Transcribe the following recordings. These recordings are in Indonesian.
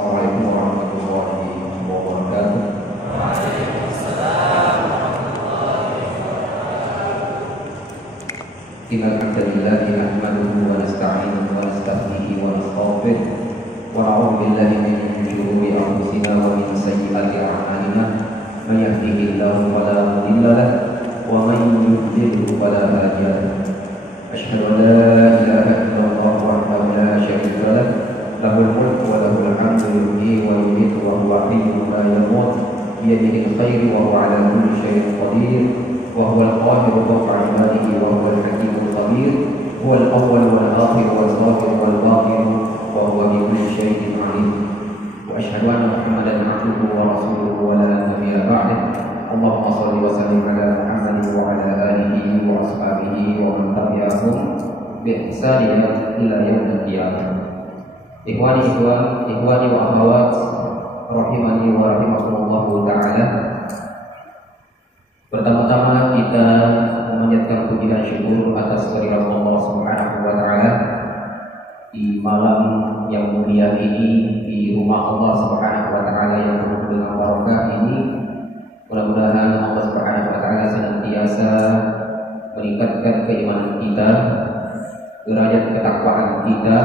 Assalamualaikum warahmatullahi wabarakatuh. Innal hamdalillah nahmaduhu wa nasta'inuhu wa nastaghfiruhu wa nastaghfiruh wa na'udzu billahi min shururi anfusina wa min sayyiati a'malina. May yahdihillahu fala mudilla lahu wa man yudlil fala hadiya lahu. Asyhadu an la ilaha illallah wahdahu la syarika lahu lahul mulku wa lahul hamdu yuhyi wa yumiitu wa huwa hayyun la yamut biyadihi al-khairu wa huwa 'ala kulli syai'in qadir wa huwa al-qahiru fawqa 'ibadihi wa huwa al-hakimul khabir huwa al-awwal wal akhir wal zahir wal batin wa huwa bi kulli syai'in 'alim. Wa asyhadu anna Muhammadan 'abduhu wa rasuluhu wa la nabiyya ba'dahu. Allahumma shalli wa sallim ala Muhammadin wa ala alihi wa ashabihi wa man tabi'ahum bi ihsan ila yaumil qiyamah. Ikhwani wa akhwat rahimani wa rahimakumullah taala. Pertama-tama kita memanjatkan puji dan syukur atas kehadirat Allah Subhanahu wa taala di malam yang mulia ini, di rumah Allah Subhanahu wa taala yang penuh dengan barokah ini. Mudah-mudahan Allah Subhanahu wa taala senantiasa meningkatkan keimanan kita, derajat ketakwaan kita,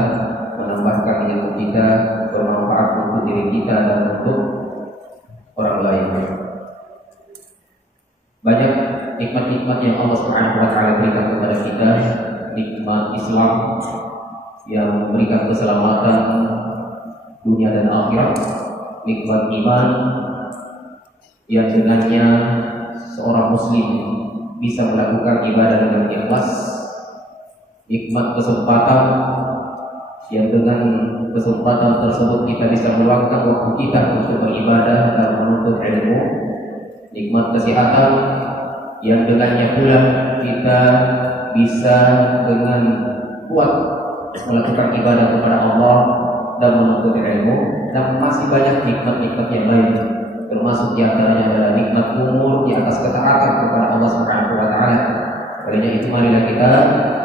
menambahkan ilmu kita, bermanfaat untuk diri kita dan untuk orang lain. Banyak nikmat-nikmat yang Allah Subhanahu wa taala berikan kepada kita, nikmat Islam yang memberikan keselamatan dunia dan akhirat, nikmat iman yang dengannya seorang muslim bisa melakukan ibadah dengan ikhlas, nikmat kesempatan yang dengan kesempatan tersebut kita bisa meluangkan waktu kita untuk beribadah dan menuntut ilmu, nikmat kesehatan yang dengannya pula kita bisa dengan kuat melakukan ibadah kepada Allah dan menuntut ilmu, dan masih banyak nikmat-nikmat yang lain, termasuk di antaranya adalah nikmat umur di atas ketaatan kepada Allah Subhanahu wa taala. Oleh itu marilah kita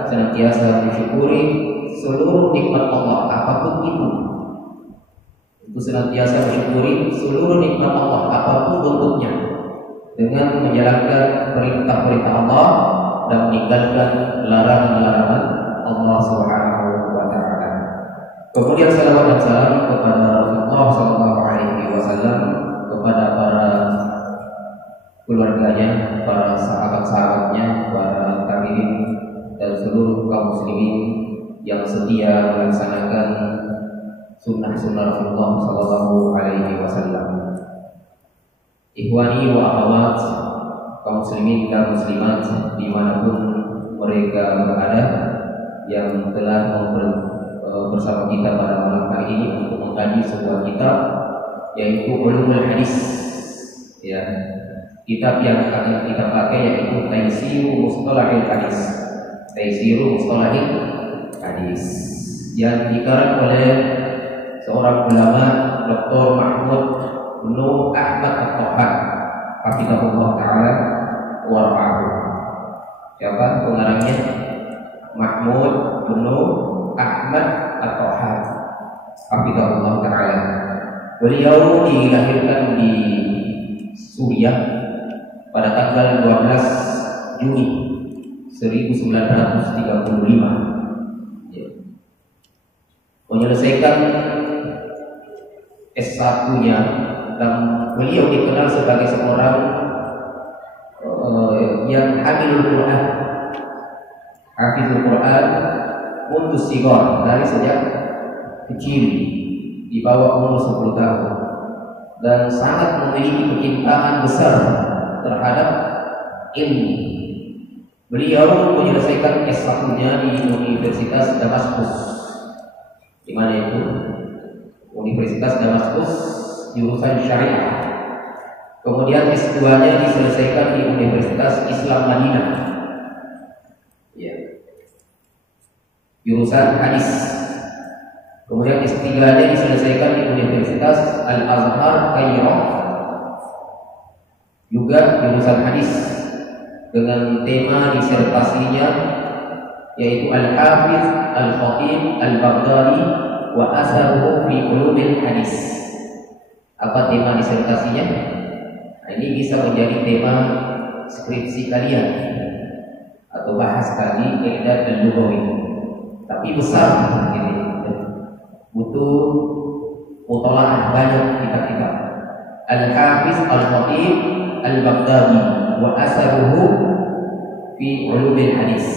senantiasa mensyukuri seluruh nikmat Allah apapun itu. Senantiasa mensyukuri seluruh nikmat Allah apapun bentuknya, dengan menjalankan perintah-perintah Allah dan meninggalkan larangan-larangan Allah Subhanahu wa taala. Kemudian salawat dan salam kepada Rasulullah sallallahu alaihi wasallam, kepada para keluarganya, para sahabat-sahabatnya, para tabi'in dan seluruh kaum muslimin yang setia melaksanakan sunnah-sunnah Rasulullah sallallahu alaihi wasallam. Ikhwani wa akhwat, kaum muslimin dan muslimat dimanapun mereka berada, yang telah bersama kita pada malam hari ini untuk mengkaji sebuah kitab, yaitu Ulumul Hadis. Ya, kitab yang akan kita pakai yaitu Taisiru Mustalahil Hadis. Taisiru Mustalahil Hadis yang dikarang oleh seorang ulama, Dr. Mahmud bin Ahmad At-Tahhan, hafizahullah taala wa ra'ahu. Siapa pengarangnya? Mahmud bin Ahmad At-Tahhan, hafizahullah taala. Beliau dilahirkan di Suriah pada tanggal 12 Juni 1935. Menyelesaikan S1-nya, dan beliau dikenal sebagai seorang yang hafizul Quran, hafizul Quran untuk sigar, dari sejak kecil, di bawah umur 10 tahun, dan sangat memiliki kecintaan besar terhadap ilmu. Beliau menyelesaikan S1-nya di Universitas Damaskus. Di mana itu? Universitas Damaskus, jurusan Syariah. Kemudian S2-nya diselesaikan di Universitas Islam Madinah, ya, jurusan hadis. Kemudian S3-nya diselesaikan di Universitas Al-Azhar Kairo, juga jurusan hadis, dengan tema disertasinya yaitu Al-Hafiz Al-Khatib Al-Baghdadi wa Asaruhu fi Ulumil Hadis. Apa tema disertasinya? Nah, ini bisa menjadi tema skripsi kalian atau bahas kali kaidah dan lughawi. Tapi besar ini, butuh mutalaah banyak kitab-kitab. Al-Hafiz Al-Khatib Al-Baghdadi wa asaruhu fi ulumil hadis.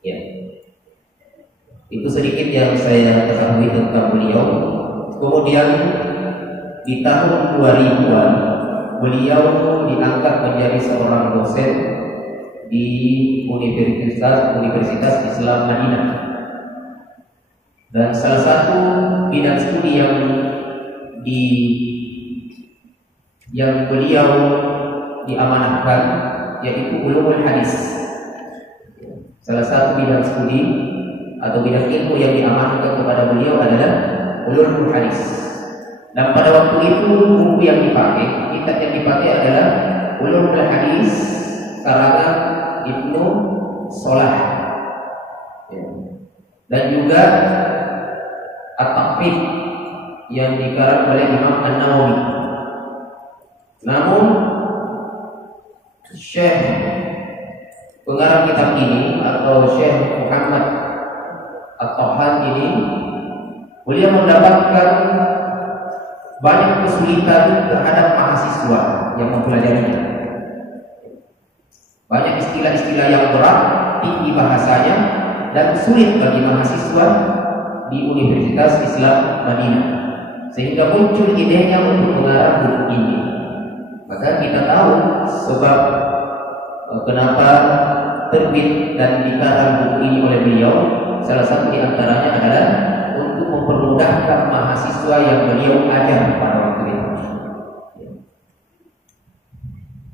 Ya. Itu sedikit yang saya ketahui tentang beliau. Kemudian di tahun 2000-an beliau diangkat menjadi seorang dosen di Universitas Islam Madinah. Dan salah satu bidang studi yang beliau diamanahkan yaitu ulumul hadis. Salah satu bidang studi atau bidang ilmu yang diamanahkan kepada beliau adalah ulumul hadis. Dan pada waktu itu buku yang dipakai, kitab yang dipakai adalah ulumul hadis karangan Ibnu Salah. Dan juga At-Taqrib yang dikarang oleh Imam An-Nawawi. Namun Syekh pengarang kitab ini atau Syekh Muhammad At-Tahan ini, beliau mendapatkan banyak kesulitan terhadap mahasiswa yang mempelajarinya. Banyak istilah-istilah yang berat, tinggi bahasanya, dan sulit bagi mahasiswa di Universitas Islam Madinah, sehingga muncul idenya untuk mengarang buku ini. Maka kita tahu sebab kenapa terbit dan dikarang buku ini oleh beliau. Salah satu di antaranya adalah untuk mempermudahkan mahasiswa yang beliau ajar pada waktu itu.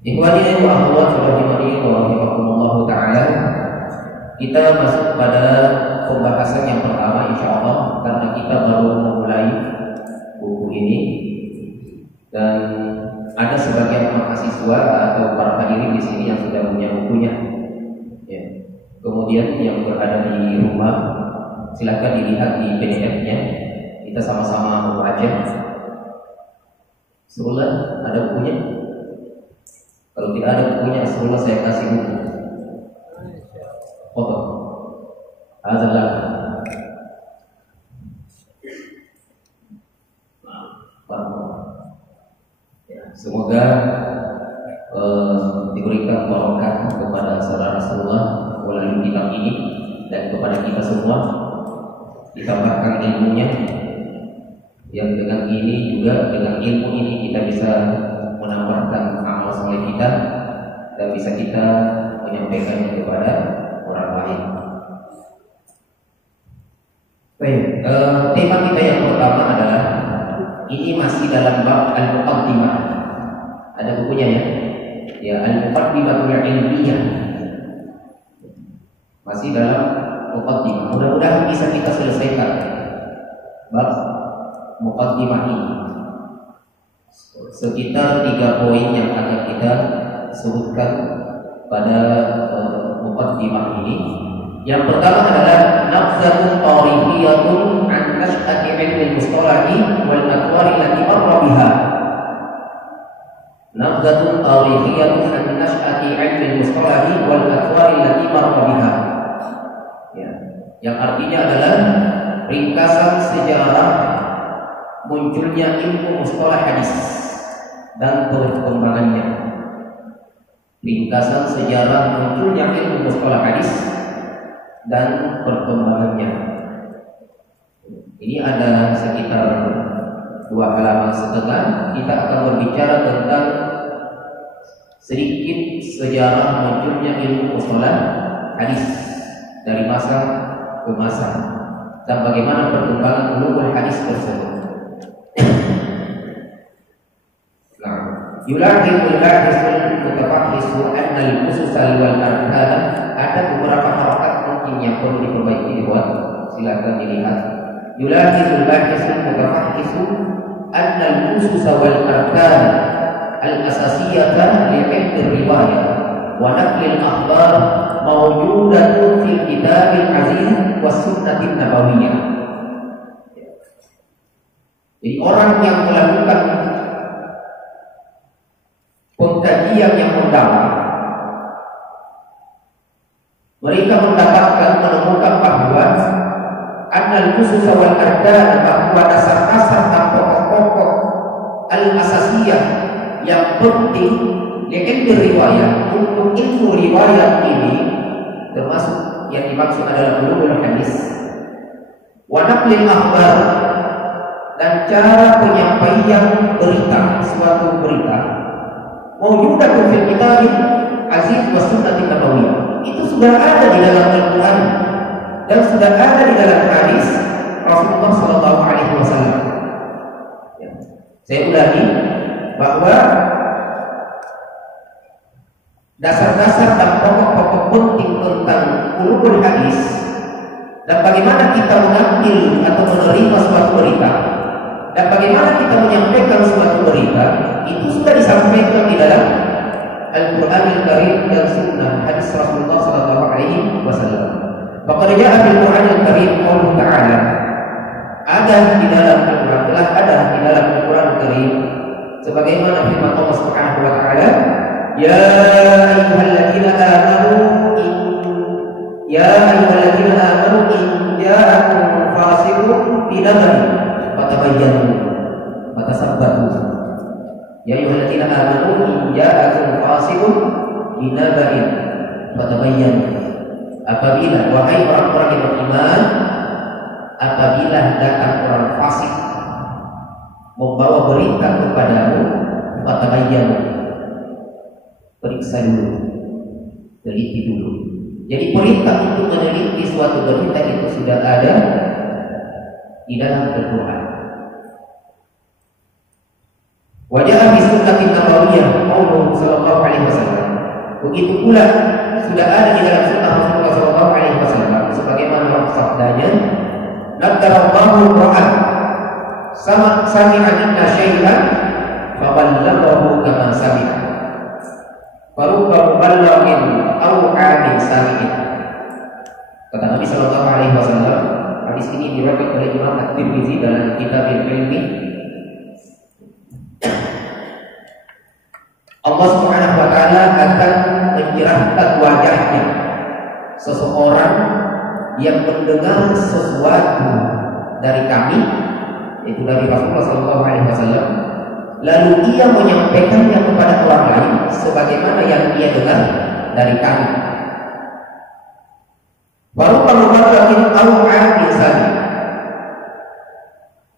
Ikhwani wa akhwat rahimani wa rahimakumullah taala. Kita masuk pada pembahasan yang pertama insyaallah, karena kita baru memulai buku ini dan ada sebagian mahasiswa atau para hadirin di sini yang sudah punya bukunya. Ya. Kemudian yang berada di rumah silakan dilihat di PDF-nya. Kita sama-sama membaca. Sebelum ada bukunya. Kalau tidak ada bukunya, sebelum saya kasih buku. Foto. Adalah. Semoga diberikan barokah kepada saudara semua melalui kitab ini dan kepada kita semua, ditambahkan ilmunya, yang dengan ini juga, dengan ilmu ini kita bisa menambahkan amal soleh kita dan bisa kita menyampaikannya kepada orang lain. Baik, tema kita yang pertama adalah, ini masih dalam bab al-muqaddimah. Ada bukunya ya? Ya, al-muqaddimatul ilmiyah. Masih dalam muqaddimah. Mudah-mudahan bisa kita selesaikan bab muqaddimah ini. Sekitar 3 poin yang akan kita sebutkan pada muqaddimah ini. Yang pertama adalah nafzatun tarihiyatun an nash'ati ilmi mustalahi wal aqwali allati marra biha. Nafzatun tarihiyatun an nash'ati ilmi mustalahi wal aqwali allati marra biha. Ya, yang artinya adalah ringkasan sejarah munculnya ilmu mustalah hadis dan perkembangannya. Ringkasan sejarah munculnya ilmu mustalah hadis dan perkembangannya. Ini ada sekitar 2 halaman setengah. Kita akan berbicara tentang sedikit sejarah munculnya ilmu mustalah hadis dari masa ke masa dan bagaimana perkembangan ulumul hadis tersebut. Yulahidul bahisul mutafahhisu anna al-ususal wal arkan. Ada beberapa harakat mungkin yang perlu diperbaiki di bawah. Silakan dilihat. Yulahidul bahisul mutafahhisu anna al-ususal wal arkan al-asasiyatan li'ilmi riwayah wa naqli al-akhbar mawjudatun fil kitabil aziz was sunnatin nabawiyyah. Jadi orang yang melakukan pengkajian yang mendalam, mereka menemukan bahwa annal khusus wal ardan, bahwa dasar-dasar dan pokok-pokok al-asasiyah yang penting di riwayat, untuk ilmu riwayat ini termasuk yang dimaksud adalah ulumul hadis wa naqlil akhbar, dan cara penyampaian berita, suatu berita mawjudatun fil kitab aziz wa sunnah nabawiyah, itu sudah ada di dalam Al-Quran dan sudah ada di dalam hadis Rasulullah sallallahu alaihi wasallam. Saya ulangi bahwa dasar-dasar dan pokok-pokok penting tentang ulumul hadis dan bagaimana kita mengambil atau menerima suatu berita dan bagaimana kita menyampaikan suatu berita, itu sudah disampaikan di dalam Al-Quran Al-Karim dan Sunnah hadis Rasulullah sallallahu alaihi wasallam. Faqad jaa fil Quran Al-Karim qauluhu ta'ala, ada di dalam Al-Quran, telah ada di dalam Al-Quran Al-Karim sebagaimana firman Allah Subhanahu wa taala, ya ayyuhalladzina amanu in ja'akum fasiqun binaba'in fatabayyanu fatasabbatu. Ya ayyuhalladzina amanu in ja'akum fasiqun binaba'in fatabayyanu. Apabila, wahai orang-orang yang beriman, apabila datang orang fasik membawa berita kepadamu, fatabayyanu, periksa dulu, teliti dulu. Jadi perintah untuk meneliti suatu berita itu sudah ada di dalam Al-Quran. Wajah fi sunnatin nabawiyah qauluhu sallallahu alaihi wasallam. Begitu pula sudah ada di dalam sunnah Rasulullah sallallahu alaihi wasallam sebagaimana sabdanya, nadarallahu Quran sama sami'anna syai'an fa ballaghahu kama sami'a. Farubba muballighin aw 'amin sami'in. Kata Nabi sallallahu alaihi wasallam, hadis ini diriwayatkan oleh Imam At-Tirmizi dalam kitab Al-Ilmi. Allah Subhanahu wa taala akan mencerahkan wajahnya seseorang yang mendengar sesuatu dari kami, yaitu dari Rasulullah sallallahu alaihi wasallam, lalu ia menyampaikannya kepada orang lain sebagaimana yang ia dengar dari kami. Baru kalau batin al-'amin saja.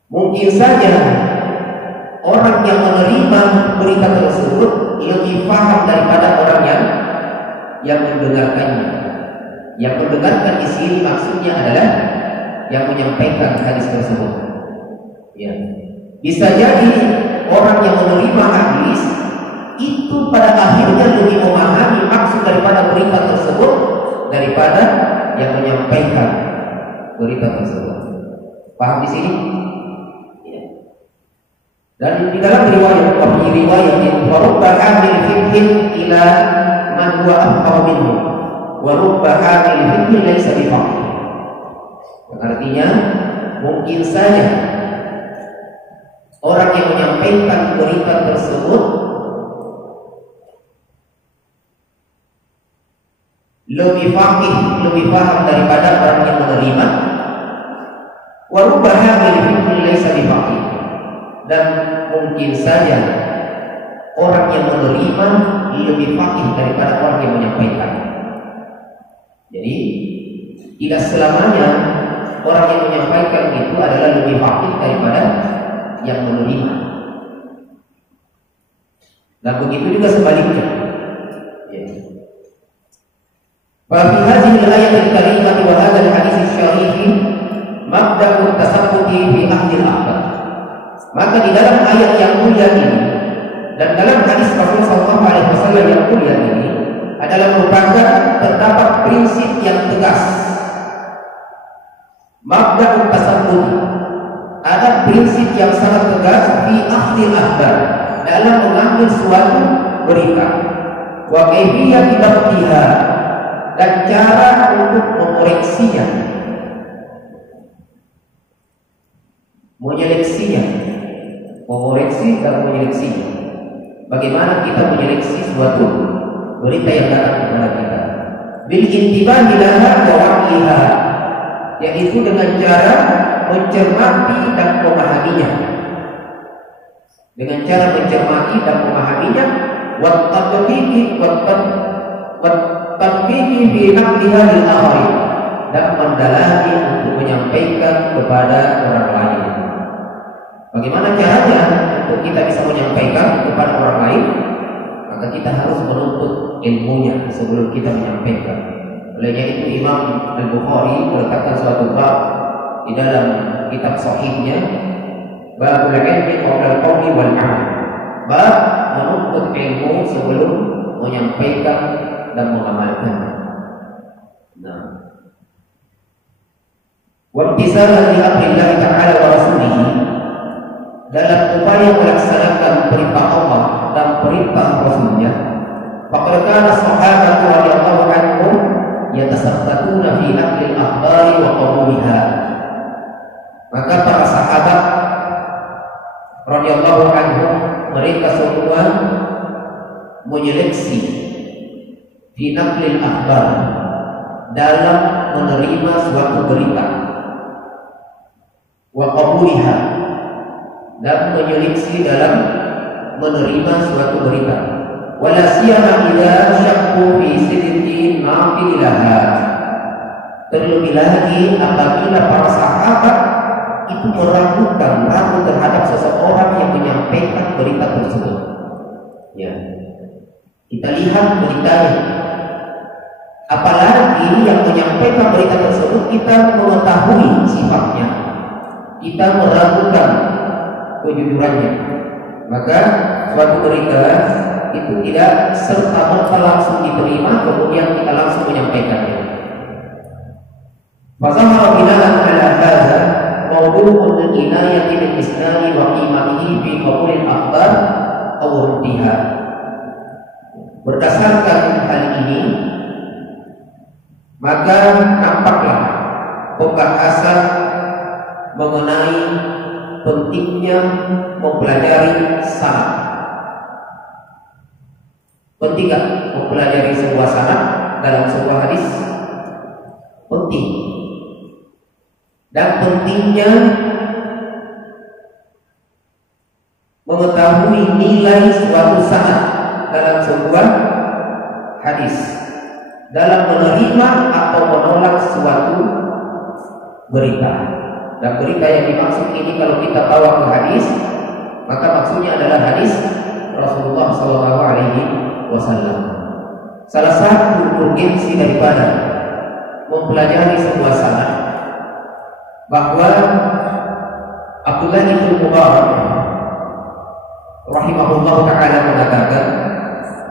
Mungkin saja orang yang menerima berita tersebut lebih paham daripada orang yang mendengarkannya. Yang mendengarkan di sini maksudnya adalah yang menyampaikan hadis tersebut. Ya. Bisa jadi orang yang menerima hadis itu pada akhirnya lebih memahami maksud daripada berita tersebut daripada yang menyampaikan berita tersebut. Paham di sini? Ya. Dan di dalam riwayat yang warubba hamil fikhin ila man huwa afqahu minhu wa rubba hamil fikhin laysa bifaqih. Artinya mungkin saja orang yang menyampaikan berita tersebut lebih faqih, lebih paham daripada orang yang menerima. Wa rubba hamil fikhin laysa bifaqih. Dan mungkin saja orang yang menerima lebih faqih daripada orang yang menyampaikan. Jadi tidak selamanya orang yang menyampaikan itu adalah lebih faqih daripada yang menerima. Dan begitu juga sebaliknya. Fa fi hadhihi al-ayat al-karimah wa hadha al-hadits asy-syarif mabda'u tasabbuti fi ahli al-akhbar. Maka di dalam ayat yang mulia ini dan dalam hadis Rasulullah SAW yang mulia ini adalah merupakan terdapat prinsip yang tegas. Mabda'u tasabbut, ada prinsip yang sangat tegas fi ahli al-akhbar dalam mengambil suatu berita. Wa kayfiyat dabtiha, dan cara untuk mengoreksinya, menyeleksinya. Mengoreksi dan menyeleksi. Bagaimana kita menyeleksi suatu berita yang datang kepada kita? Bil intibahi laha wa waqiha, yaitu dengan cara mencermati dan memahaminya. Dengan cara mencermati dan memahaminya, wa tatbiqi fi naqliha lil akharin, dan mendalami untuk menyampaikan kepada orang lain. Bagaimana caranya untuk kita bisa menyampaikan kepada orang lain? Maka kita harus menuntut ilmunya sebelum kita menyampaikan. Olehnya itu Imam Al-Bukhari meletakkan suatu bab di dalam kitab sahihnya, babul ilmi qabla al-qawli wal 'amal. Bab menuntut ilmu sebelum menyampaikan dan mengamalkan. Nah, wa imtisalan li amrillah ta'ala wa rasulihi, dalam upaya melaksanakan perintah Allah dan perintah Rasulnya. Faqad kana sahabatu radhiyallahu anhum yatasabbatuna fi naqli al-akhbari wa qabuliha. Maka para sahabat radhiyallahu anhum, mereka semua menyeleksi fi naqli al-akhbar, dalam menerima suatu berita, wa qabuliha, dan menyeleksi dalam menerima suatu berita. Wala siyama idza syaqu fi sidqi ma filaha. Terlebih lagi apabila para sahabat itu meragukan, ragu terhadap seseorang yang menyampaikan berita tersebut. Ya, kita lihat beritanya. Apalagi yang menyampaikan berita tersebut kita mengetahui sifatnya, kita meragukan kejujurannya, maka suatu berita itu tidak serta-merta langsung diterima kemudian kita langsung menyampaikannya. Fazahara bina'an ala hadza mawdu'un al-inayati bil isnadi wa qimatihi fi qabul al-akhbar aw raddiha. Berdasarkan hal ini, maka nampaklah pembahasan mengenai pentingnya mempelajari sanad. Penting gak mempelajari sebuah sanad dalam sebuah hadis? Penting. Dan pentingnya mengetahui nilai suatu sanad dalam sebuah hadis, dalam menerima atau menolak suatu berita. Dan berita yang dimaksud ini kalau kita tahu ke hadis, maka maksudnya adalah hadis Rasulullah SAW. Salah satu urgensi daripada mempelajari sebuah sanad, bahwa Abdullah bin Mubarak rahimahullah ta'ala mengatakan,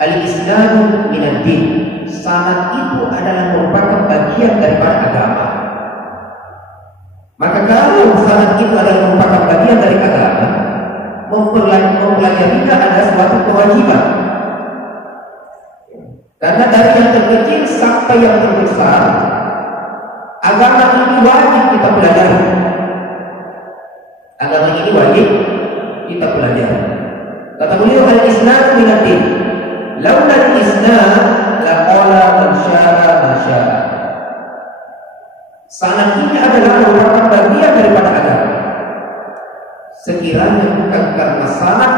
al-isnadu minad din, sanad itu adalah merupakan bagian daripada agama. Maka kalau sanad itu adalah merupakan bagian dari agama, mempelajarinya ada suatu kewajiban. Karena dari yang terkecil sampai yang terbesar, agama ini wajib kita pelajari. Agama ini wajib kita pelajari. Kata beliau, al-isnad minad din. Laula al-isnad laqala man syaa ma syaa. Sanad ini adalah merupakan bagian daripada agama. Sekiranya bukan karena sanad,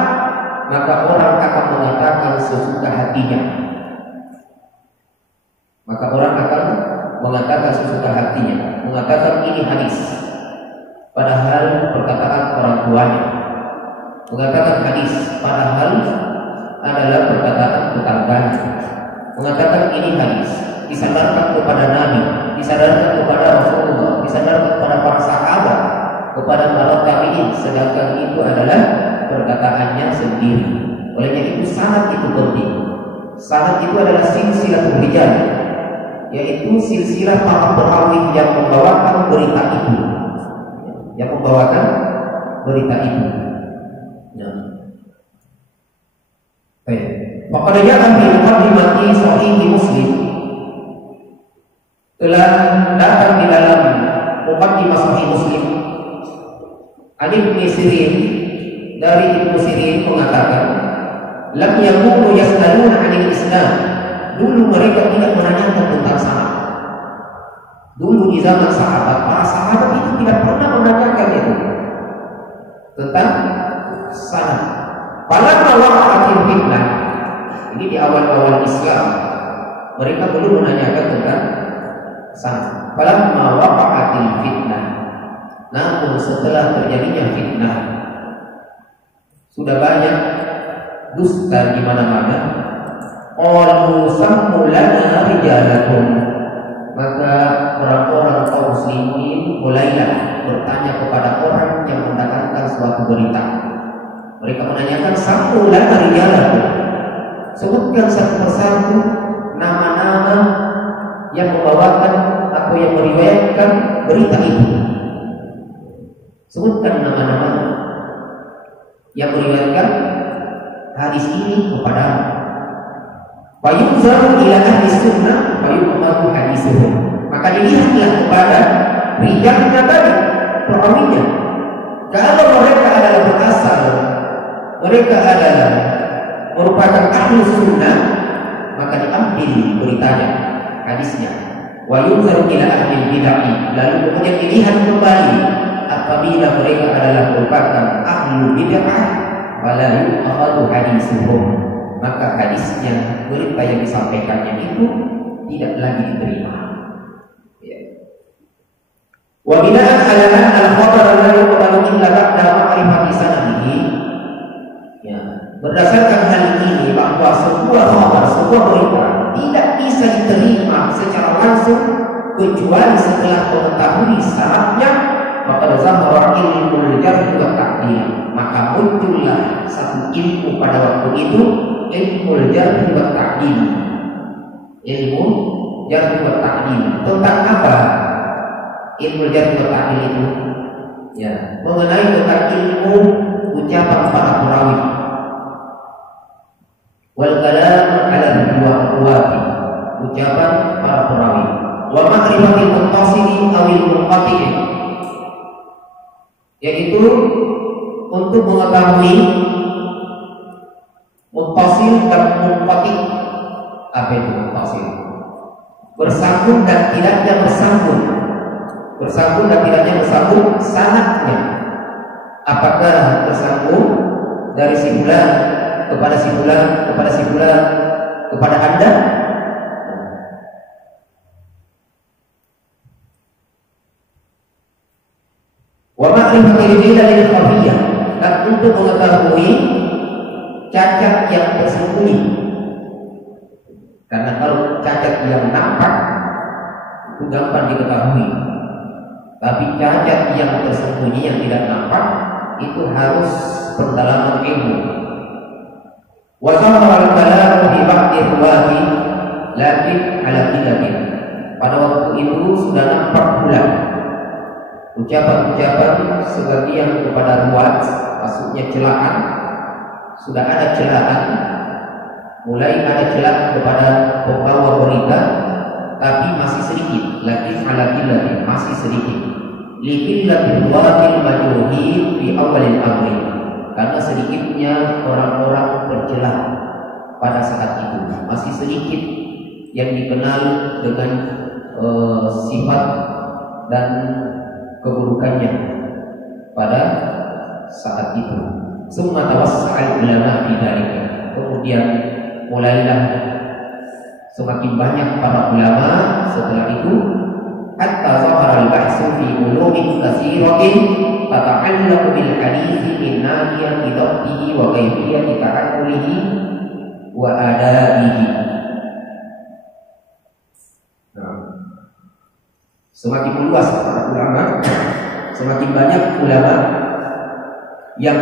maka orang akan mengatakan sesuka hatinya. Maka orang akan mengatakan sesuka hatinya, mengatakan ini hadis, padahal perkataan orang tuanya. Mengatakan hadis, padahal adalah perkataan tetangganya. Mengatakan ini hadis, disandarkan kepada Nabi, disandarkan kepada Rasulullah, disandarkan kepada para sahabat, kepada para tabi'in, sedangkan itu adalah perkataannya sendiri. Olehnya itu sanad itu penting. Sanad itu adalah silsilatul rijal, yaitu silsilah para perawi yang membawakan berita itu, yang membawakan berita itu. Baik. Faqad ja'a fi muqaddimati sahih Muslim, telah datang di dalam muqaddimah sahih Muslim, Ibnu Sirin dari Ibnu Sirin mengatakan, lam yakunu yas'aluna 'anil Islam. Dulu mereka tidak menanyakan tentang salat. Dulu di zaman sahabat, para sahabat itu tidak pernah menanyakan itu tentang salat. Falamma waqa'atil fitnah, ini di awal-awal Islam, mereka belum menanyakan tentang salat. Falamma waqa'atil fitnah, namun setelah terjadinya fitnah, sudah banyak dusta di mana-mana. Qalu sammu lana rijalakum, maka orang-orang kaum muslimin mulailah bertanya kepada orang yang mendatangkan suatu berita. Mereka menanyakan, sammu lana rijalakum, sebutkan satu persatu nama-nama yang membawakan atau yang meriwayatkan berita itu. Sebutkan nama-nama yang meriwayatkan hadis ini kepada Fayunzaru ila ahli sunnah fayuqadu hadisuhum. Maka dilihatlah kepada rijalnya tadi, perawinya. Kalau mereka adalah berasal, mereka adalah merupakan ahli sunnah, maka diambil beritanya, hadisnya. Wa yunzaru ila ahli bid'ah, lalu kemudian dilihat kembali apabila mereka adalah merupakan ahli bid'ah, fala yuqadu hadisuhum, maka hadisnya, berita yang disampaikannya itu tidak lagi diterima. Wa bina'an 'ala anna al-khabar la yuqbalu illa ba'da ma'rifati sanadihi. Ya, berdasarkan hal ini bahwa sebuah khabar, sebuah berita tidak bisa diterima secara langsung kecuali setelah mengetahui sanadnya, maka zahara ilmul jarh wa ta'dil, maka muncullah satu ilmu pada waktu itu, ilmu jarh wa ta'dil. Ilmu jarh wa ta'dil tentang apa? Ilmu jarh wa ta'dil itu, ya, mengenai tentang ilmu ucapan para perawi, wal kalam 'ala ruwati, ucapan para perawi, wa ma'rifatil muttasilin awil munqati', yaitu untuk mengetahui muttasil dan munqati'. Apa itu muttasil? Bersambung dan tidaknya bersambung. Bersambung dan tidaknya bersambung sanadnya. Apakah bersambung dari si fulan kepada si fulan kepada si fulan kepada Anda? Wa ma'rifatil jilal khafiyah, dan untuk mengetahui cacat yang tersembunyi. Karena kalau cacat yang nampak itu gampang diketahui, tapi cacat yang tersembunyi yang tidak nampak itu harus pendalaman ilmu. Wa sahara al-kalam fi ba'di ruwati lakin ala qillatin, pada waktu itu sudah nampak pula ucapan-ucapan sebagian kepada ruwat, maksudnya celaan, sudah ada celaan, mulai ada celaan kepada pembawa berita, tapi masih sedikit, lagi ala qillatin, masih sedikit. Liqillatil ruwatil majruhin fi awalil amri, karena sedikitnya orang-orang tercelah pada saat itu, masih sedikit yang dikenal dengan sifat dan keburukannya pada saat itu. Summa tawassa'al ulama fi dzalika, kemudian mulailah semakin banyak para ulama setelah itu, hatta zahara al-bahsu fi ulumin katsiratin tata'allaqu bil hadithi min nahiyati dhabtihi wa kayfiyati ta'ammulihi wa adabihi. Semakin meluas para ulama, semakin banyak ulama yang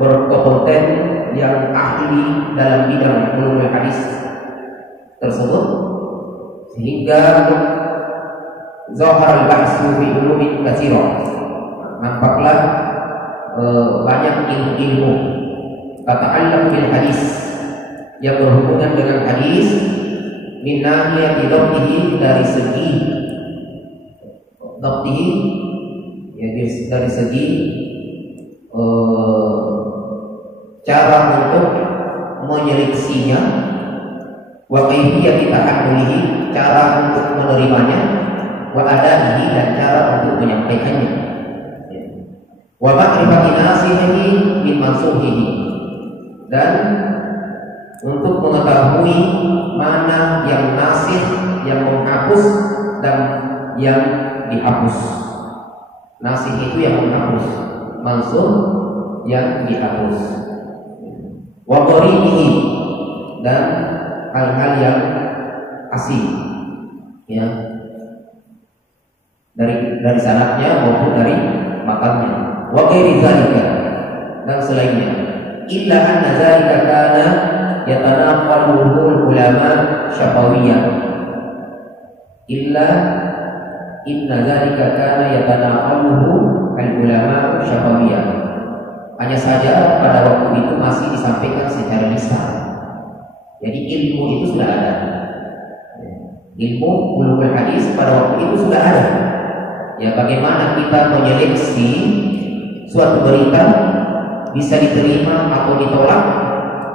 berkompeten, yang ahli dalam bidang ulumul hadis tersebut, sehingga zahar al-bahsu fi ulumin katsirah, nampaklah banyak ilmu tata'allaq bil hadis yang berhubungan dengan hadis, min nahiyati dhabtihi, dari segi dhabtihi, ya, dari segi cara untuk menyeleksinya, wa kaifiyati tahammulihi, cara untuk menerimanya, wa adanihi, dan cara untuk menyampaikannya, wa ma'rifati nasihihi min mansuhihi, dan untuk mengetahui mana yang nasih, yang menghapus, dan yang dihapus. Nasih itu yang menghapus, mansuh yang dihapus. Wa qari'ihi, dan hal-hal yang asing, ya, dari sanadnya maupun dari matanya. Wa ghairi zalika, dan selainnya. Illa anna zalika kana yatanaqaluhu ulama syafawiyah. Illa inna zalika kana yatanaqaluhu al-ulama syafawiyah. Hanya saja pada waktu itu masih disampaikan secara lisan. Jadi ilmu itu sudah ada. Ilmu ulumul hadis pada waktu itu sudah ada. Ya, bagaimana kita menyeleksi suatu berita bisa diterima atau ditolak,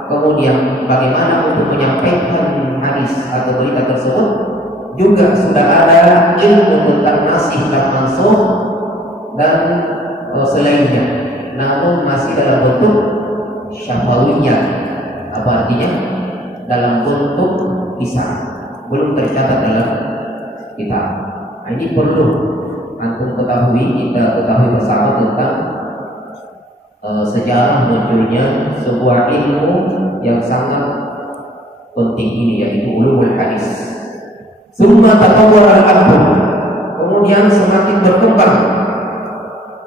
kemudian bagaimana untuk menyampaikan hadis atau berita tersebut, juga sudah ada ilmu tentang nasih dan mansuh dan selainnya, namun masih dalam bentuk syafawiyah. Apa artinya? Dalam bentuk lisan, belum tercatat dalam kitab. Nah, ini perlu antum ketahui, kita ketahui bersama tentang sejarah munculnya sebuah ilmu yang sangat penting ini, yaitu ulumul hadis. Summa tatawwara al-amr, kemudian semakin berkembang.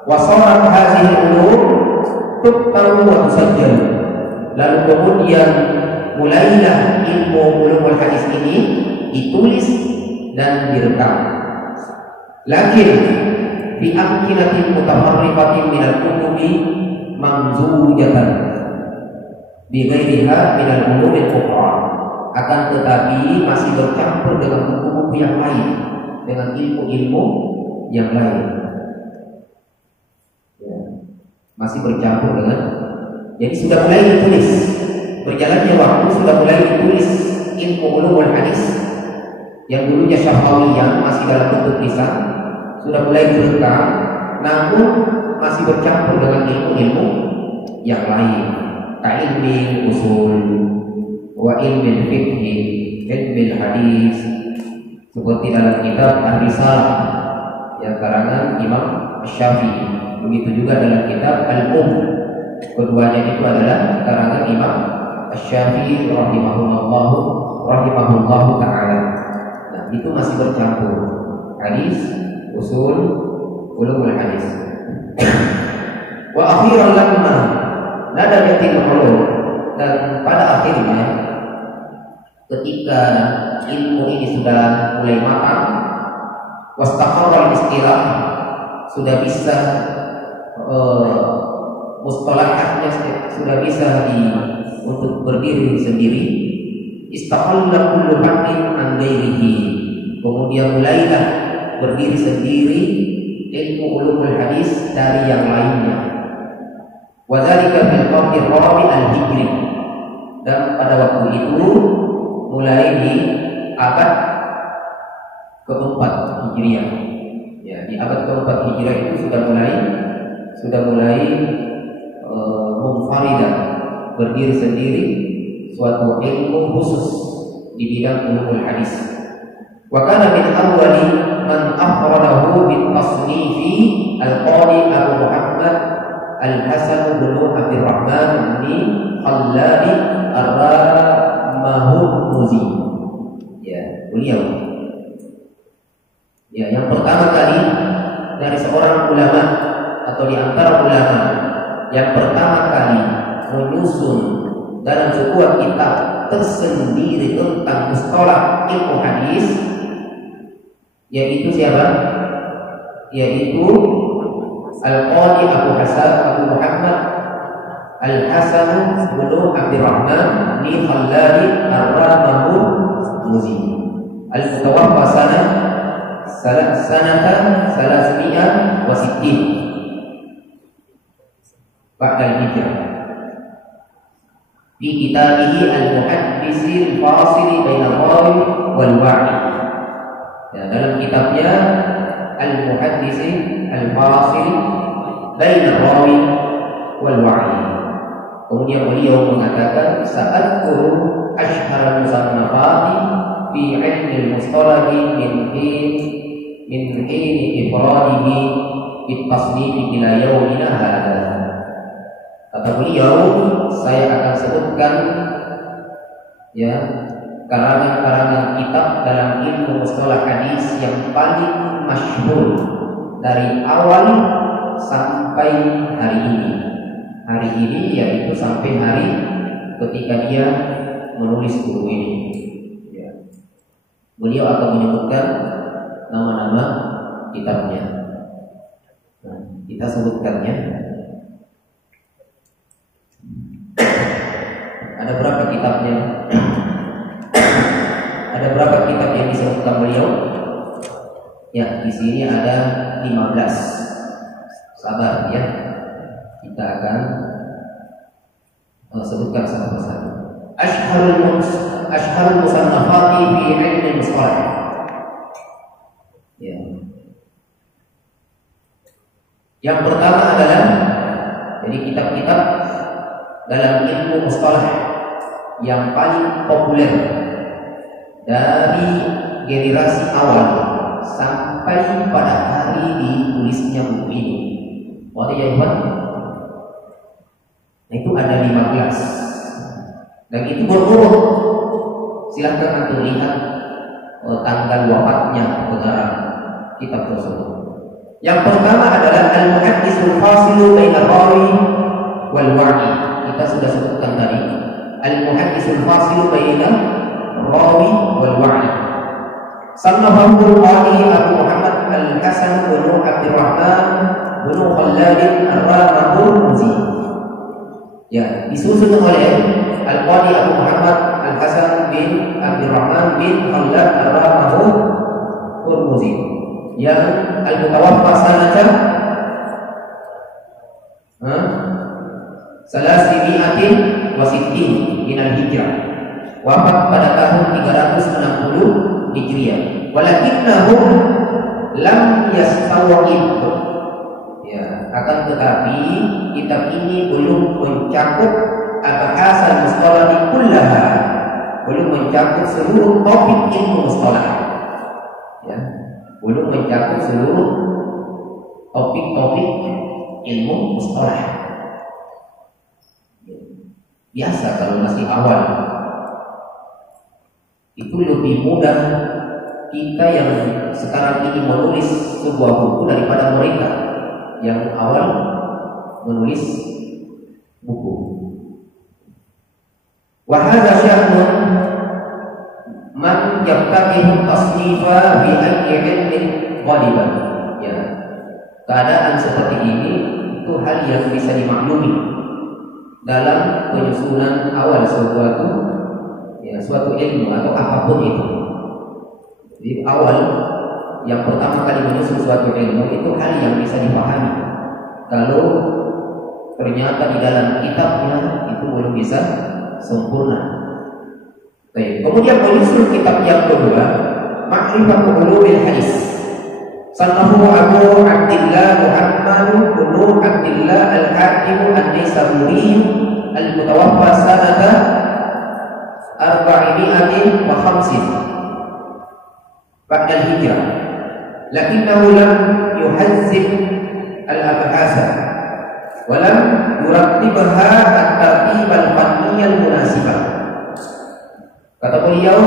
Wasarat hadhihi ulum tuktaru wa tusajjal, lalu kemudian mulailah ilmu ulumul hadis ini ditulis dan direkam. Lakin bi amkinatin mutafarriqatin minal kutubi mamzujatan bi ghairiha minal ulumil ukhra, akan tetapi masih bercampur dengan buku-buku yang lain, dengan ilmu-ilmu yang lain, ya, masih bercampur dengan. Jadi sudah mulai ditulis, berjalannya waktu sudah mulai ditulis ilmu ulumul hadis yang dulunya syafawiyah masih dalam bentuk lisan, sudah mulai direkam, namun masih bercampur dengan ilmu-ilmu yang lain, ilmu usul wa ilmu fikih, ilmu hadis, seperti dalam kitab Ar-Risalah yang karangan Imam Syafi'i. Begitu juga dalam kitab Al-Um, keduanya itu adalah karangan Imam Syafi'i rahimahullahu ta'ala. Nah, itu masih bercampur hadis, usul, ulumul hadis. Wa akhiran lamma nada yatil ulum, dan pada akhirnya ketika ilmu ini sudah mulai matang, wastaqarra istilah, sudah bisa mustalahatnya sudah bisa untuk berdiri sendiri, istaqalla kullu haqqin an ghairihi, kemudian mulailah berdiri sendiri ilmu ulumul hadis dari yang lainnya. Wa dzalika fil qarni rabi al-hijri, dan pada waktu itu mulai di abad keempat Hijriah. Ya, di abad keempat Hijriah itu sudah mulai munfaridan, berdiri sendiri suatu ilmu khusus di bidang ulumul hadis. Wa kana min awwali man afradahu bil tasnifi al-qadi Abu Muhammad Al-Hasan bin Abdurrahman bin Khalladi Ar-Ramahumuzi. Ya, beliau. Ya, yang pertama kali dari seorang ulama atau di antara ulama yang pertama kali menyusun dalam sebuah kitab tersendiri tentang mustalah ilmu hadis, yaitu siapa? Yaitu Al-Qadi Abu Muhammad Al-Hasan bin Abdurrahman bin Khalladi Ar-Ramahumuzi al-mutawaffa sanatan 360 ba'da hijrah. Fi kitabihi al-muhaddisil fasili bainal rawi wal wa'i. Ya, dalam kitabnya al-muhaddisil al-fasil bainal rawi wal wa'i. Kemudian beliau mengatakan sa'adkuru ashhar musannafati fi ilmi al-mustalahi min hin ifradihi bit tasnifi ila yaumina hadza. Kata beliau, saya akan sebutkan ya karangan-karangan kitab dalam ilmu mustalah hadis yang paling masyhur dari awal sampai hari ini. Hari ini yaitu sampai hari ketika dia menulis buku ini. Ya. Beliau akan menyebutkan nama-nama kitabnya. Nah, kita sebutkannya. Ada berapa kitabnya? Ada berapa kitab yang disebutkan beliau? Ya, di sini ada 15. Sabar ya. Kita akan sebutkan satu persatu. Ashharul musannafati fi ilmi mustalah. Ya. Yang pertama adalah jadi kitab-kitab dalam ilmu mustalah yang paling populer dari generasi awal sampai pada hari ditulisnya buku ini. Waktu ya Iwan, itu ada 15. Dan itu berurut. Silahkan antum lihat tanggal wafatnya pengarang kitab tersebut. Yang pertama adalah al-muhaddisul fasilu bainal rawi wal wa'i. Kita sudah sebutkan tadi. Al-muhaddisul fasilu bainal rawi wal wa'i. Sannafahu al-qadi Abu Muhammad Al-Hasan bin Abdurrahman bin Khallad Ar-Ramahurmuzi. Ya, disusun oleh Al-Qadi Abu Muhammad Al-Hasan bin Abdurrahman bin Khallad Ar-Ramahurmuzi yang al-mutawaffa sanata Salasimi'atin wasittin minal hijrah, wafat pada tahun 360 Hijriah. Walakinnahum lam yastawib. Ya, akan tetapi kitab ini belum mencakup al-bahasan mustalah kullaha, belum mencakup seluruh topik ilmu mustalah. Ya, belum mencakup seluruh topik-topik ilmu mustalah. Biasa kalau masih awal itu lebih mudah kita yang sekarang ini menulis sebuah buku daripada mereka yang awal menulis buku. Wa hadza sya'nun man yabtaqihu tasnifa bi ayyi ilmin ghaliban. Ya. Keadaan seperti ini itu hal yang bisa dimaklumi dalam penyusunan awal suatu ilmu atau apapun itu. Jadi awal yang pertama kali menyusun suatu ilmu itu hal yang bisa dipahami. Kalau ternyata di dalam kitabnya itu belum bisa sempurna. Baik. Kemudian menyusun kitab yang kedua, Ma'rifatul Ulumil Hadis. Sannahu Abu Abdillah Muhammad bin Abdillah Al-Hakim An-Naisaburi al-mutawaffa sanata 450 ba'da al-hijrah. Lakinnahu lam yuhazzib al-abhasa wa lam yurattibha at-tartib al-fanni al-munasibah. Kata beliau,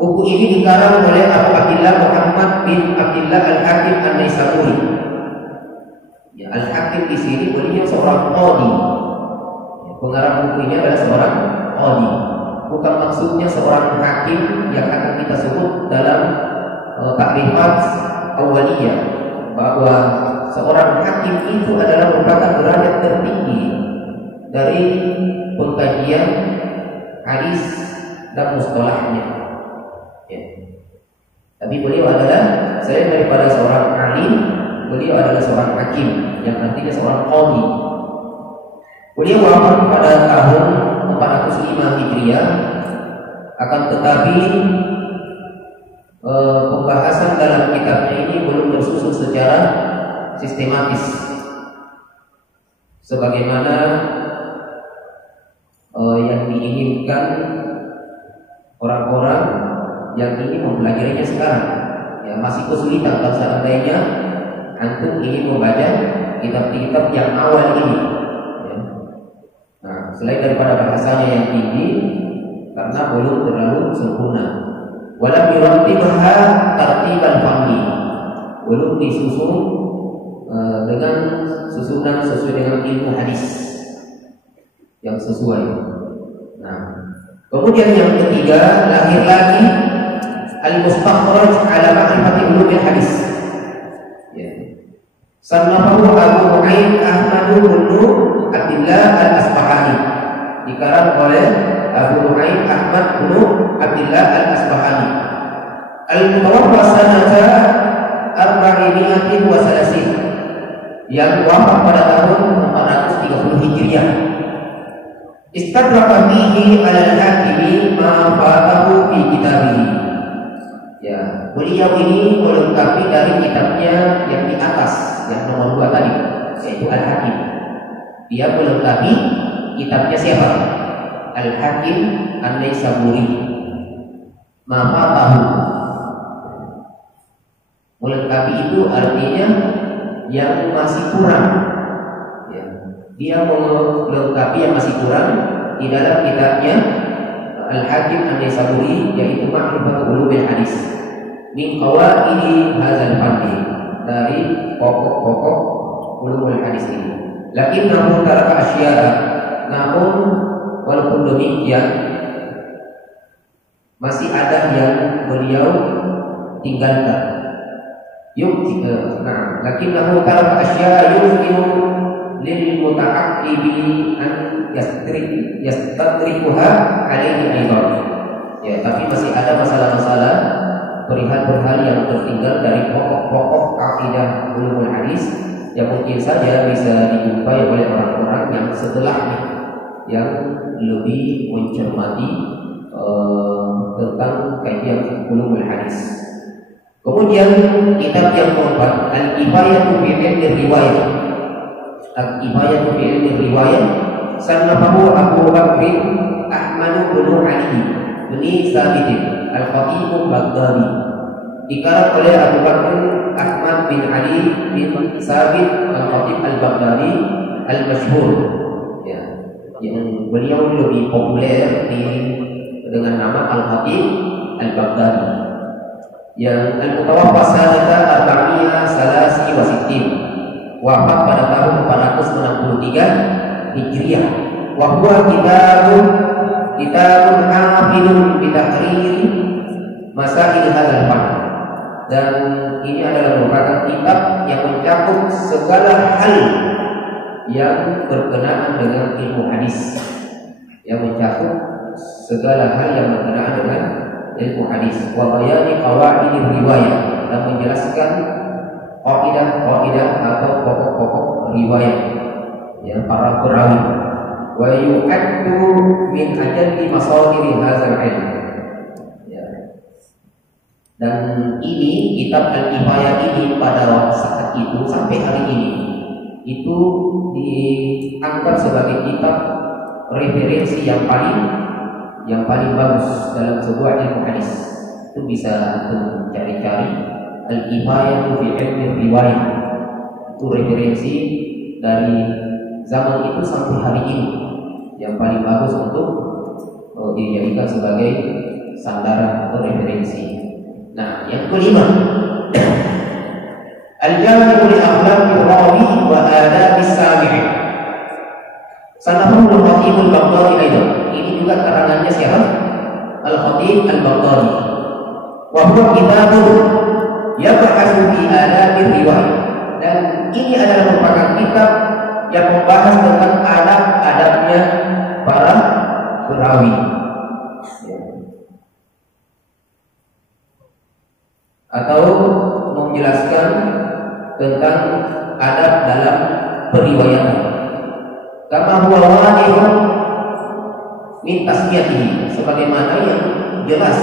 buku ini dikarang oleh Abu Abdillah Muhammad bin Abdillah Al-Hakim An-Naisaburi. Ya, Al-Hakim di sini beliau seorang qadhi. Ya, pengarang buku ini adalah seorang qadhi. Bukan maksudnya seorang hakim yang akan kita sebut dalam takrifat awaliyah bahwa seorang hakim itu adalah merupakan derajat tertinggi dari pengkajian hadis dan mustalahnya. Ya. Tapi beliau adalah selain daripada seorang alim, beliau adalah seorang hakim yang artinya seorang qadhi. Beliau wafat pada tahun 405 Hijriah. Akan tetapi pembahasan dalam kitabnya ini belum tersusun secara sistematis, sebagaimana yang diinginkan orang-orang yang ingin mempelajarinya sekarang. Ya, masih kesulitan kalau seandainya antum ingin membaca kitab-kitab yang awal ini. Ya. Nah, selain daripada bahasanya yang tinggi, karena belum terlalu sempurna. Walam yurattibha tartiban fahmi, belum disusun dengan susunan sesuai dengan ilmu hadis yang sesuai. Nah, kemudian yang ketiga, lahir lagi al-mustakhraj ala ma'rifati ulumil hadis. Ya. Sannafahu Abu Nu'aim Ahmad bin Abdullah al-Asbahani, dikarang oleh Abu Nu'aim Ahmad bin Abdullah al-Asbahani. Al-mutawaffa sanata 430, yang wafat pada tahun 430 Hijriah. Istadraka fihi 'ala al-hakimi ma fatahu fi kitabihi. Ya, beliau ini melengkapi dari kitabnya yang di atas, yang nomor 2 tadi, yaitu Al-Hakim. Dia melengkapi kitabnya siapa? Al-Hakim An-Naisaburi. Ma fatahu. Melengkapi itu artinya yang masih kurang. Ya. Dia melengkapi yang masih kurang di dalam kitabnya Al-Hakim An-Naisaburi, yaitu Ma'rifatul Ulumil Hadis min qawaidi hadzal fanni, dari pokok-pokok ulumul hadis ini. Lakinnahu taraka asya'a, namun walaupun demikian masih ada yang beliau tinggalkan. Lakinnahu taraka asya'a yumkinu lil muta'aqqibi an yastadrikuha alaihi aidan. Ya, tapi masih ada masalah-masalah perihal yang tertinggal dari pokok-pokok akidah ulumul hadis yang mungkin saja bisa dijumpai oleh orang-orang yang setelahnya, yang lebih mencermati tentang kajian ulumul hadis. Kemudian kitab yang keempat, Al-Kifayatu fi Ilmi Riwayah. Al-Kifayatu fi Ilmi Riwayah sannafahu Abu Bakr Ahmad bin Ali bin Sabit Al-Khatib Baghdadi, dikarang oleh Abu Bakr Ahmad bin Ali bin Sabit Al-Khatib Al-Baghdadi Al-Masyhur. Ya, yang beliau lebih populer dengan nama Al-Khatib Al-Baghdadi, yang al-mutawaffa sanata arba'iyah salasi wa sittin, wafat pada tahun 463 Hijriah. Wa huwa kitabun hafidun bi tahriri masail hadzal fan, dan ini adalah merupakan kitab yang mencakup segala hal yang berkenaan dengan ilmu hadis, yang mencakup segala hal yang berkenaan dengan ilmu hadis. Wa bayani qawaid riwayah, dan menjelaskan kaidah-kaidah atau pokok-pokok riwayat yang para perawi. Wa yu'addu min ajalli masadir hadzal ilm. Ya. Dan ini kitab Al-Kifayah ini pada saat itu sampai hari ini itu dianggap sebagai kitab referensi yang paling bagus dalam sebuah ilmu hadis. Itu bisa cari-cari Al-Kifayah fi Ilmi Riwayah. Itu referensi dari zaman itu sampai hari ini yang paling bagus untuk dijadikan sebagai sandaran atau referensi. Nah, yang kelima, Al-Jami' li akhlaqi rawi wa adabi sami'. Sanahu Al-Khatib Al-Baghdadi aidan. Ini juga karangannya siapa? Al-Khatib Al-Baghdadi. Wa huwa kitabun yabhasu fi adabi riwayah. Dan ini adalah merupakan kitab yang membahas tentang adab-adabnya para perawi. Atau menjelaskan tentang adab dalam periwayatan. kama huwa wadihun min tasmiyatihi, sebagaimana yang jelas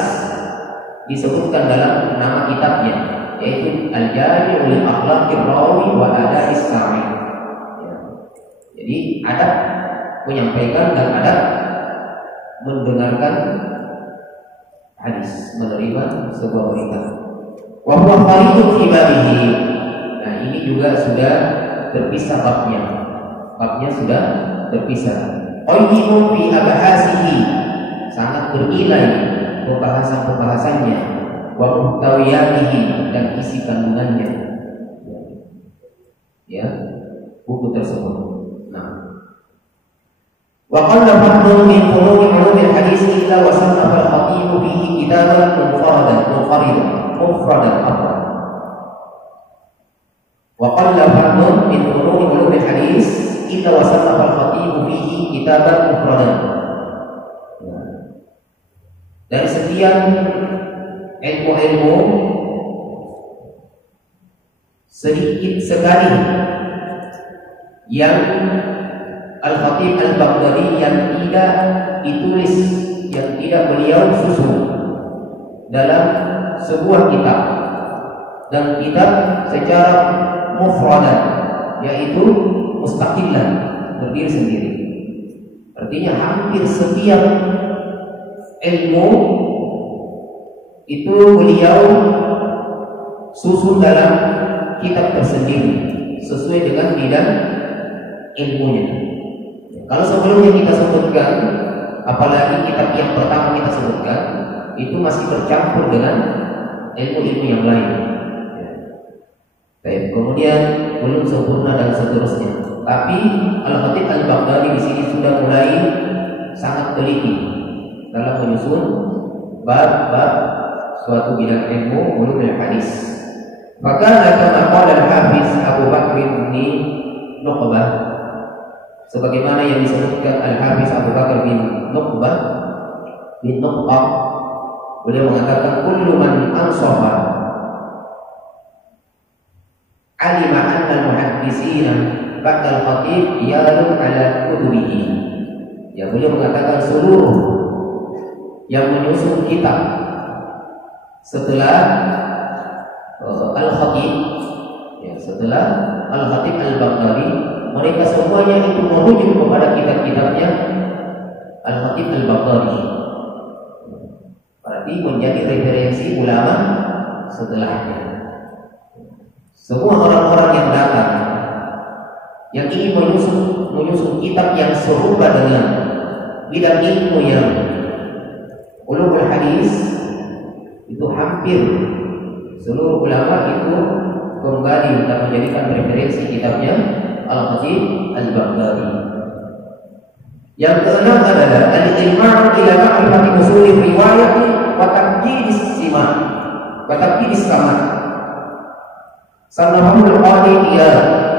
disebutkan dalam nama kitabnya, yaitu Al-Jami' li Akhlaqir Rawi wa Ada'is Sami'. Jadi adab menyampaikan dan adab mendengarkan hadis, menerima sebuah berita. Wa huwa khalidun fi babihi. Nah, ini juga sudah terpisah babnya. Babnya sudah terpisah. Qayyim fi abahasihi, sangat bernilai pembahasan-pembahasannya, wa muhtawiyatihi, dan isi kandungannya. Ya, buku tersebut. Nah, wa qalla fadlun min fununi ulumil hadis illa wa sannafa al-khatib fihi kitaban mufradan afdal. Wa qalla fadlun min fununi ulumil hadis illa wa sannafa al-khatib fihi kitaban mufradan. Dari sekian ilmu-ilmu, sedikit sekali yang Al-Khatib Al-Baghdadi yang tidak ditulis, yang tidak beliau susun dalam sebuah kitab, dan kitab secara mufradan, yaitu mustaqillan, berdiri sendiri. Artinya hampir setiap ilmu itu beliau susun dalam kitab tersendiri sesuai dengan bidang ilmunya. Kalau sebelumnya kita sebutkan, apalagi kitab yang pertama kita sebutkan, itu masih bercampur dengan ilmu-ilmu yang lain. Kemudian belum sempurna dan seterusnya. Tapi Al-Khatib Al-Baghdadi di sini sudah mulai sangat teliti dalam menyusun bab-bab suatu bidang ilmu ulumul hadis. Maka kama qala al-Hafiz Abu Bakr bin Nuqbah, sebagaimana yang disebutkan Al-Hafiz Abu Bakar bin Nuqbah, beliau mengatakan kullu man ansafa alima anna al-muhaddisina ba'da al-khatib yalun ala kutubihi. Ya, beliau mengatakan seluruh yang menyusun kitab setelah Al-Khatib, ya, setelah Al-Khatib Al-Baghdadi, mereka semuanya itu merujuk kepada kitab-kitabnya Al-Khatib Al-Baghdadi. Berarti menjadi referensi ulama setelahnya. Semua orang-orang yang datang yang ingin menyusun kitab yang serupa dengan bidang ilmu yang ulumul hadis, itu hampir seluruh ulama itu kembali dan menjadikan referensi kitabnya Al-Khatib Al-Baghdadi. Yang keenam adalah al-ilma'u ila ma'rifati usuli riwayat wa tamjidis sima' wa tamjidis sama'. Sanahul qadi ila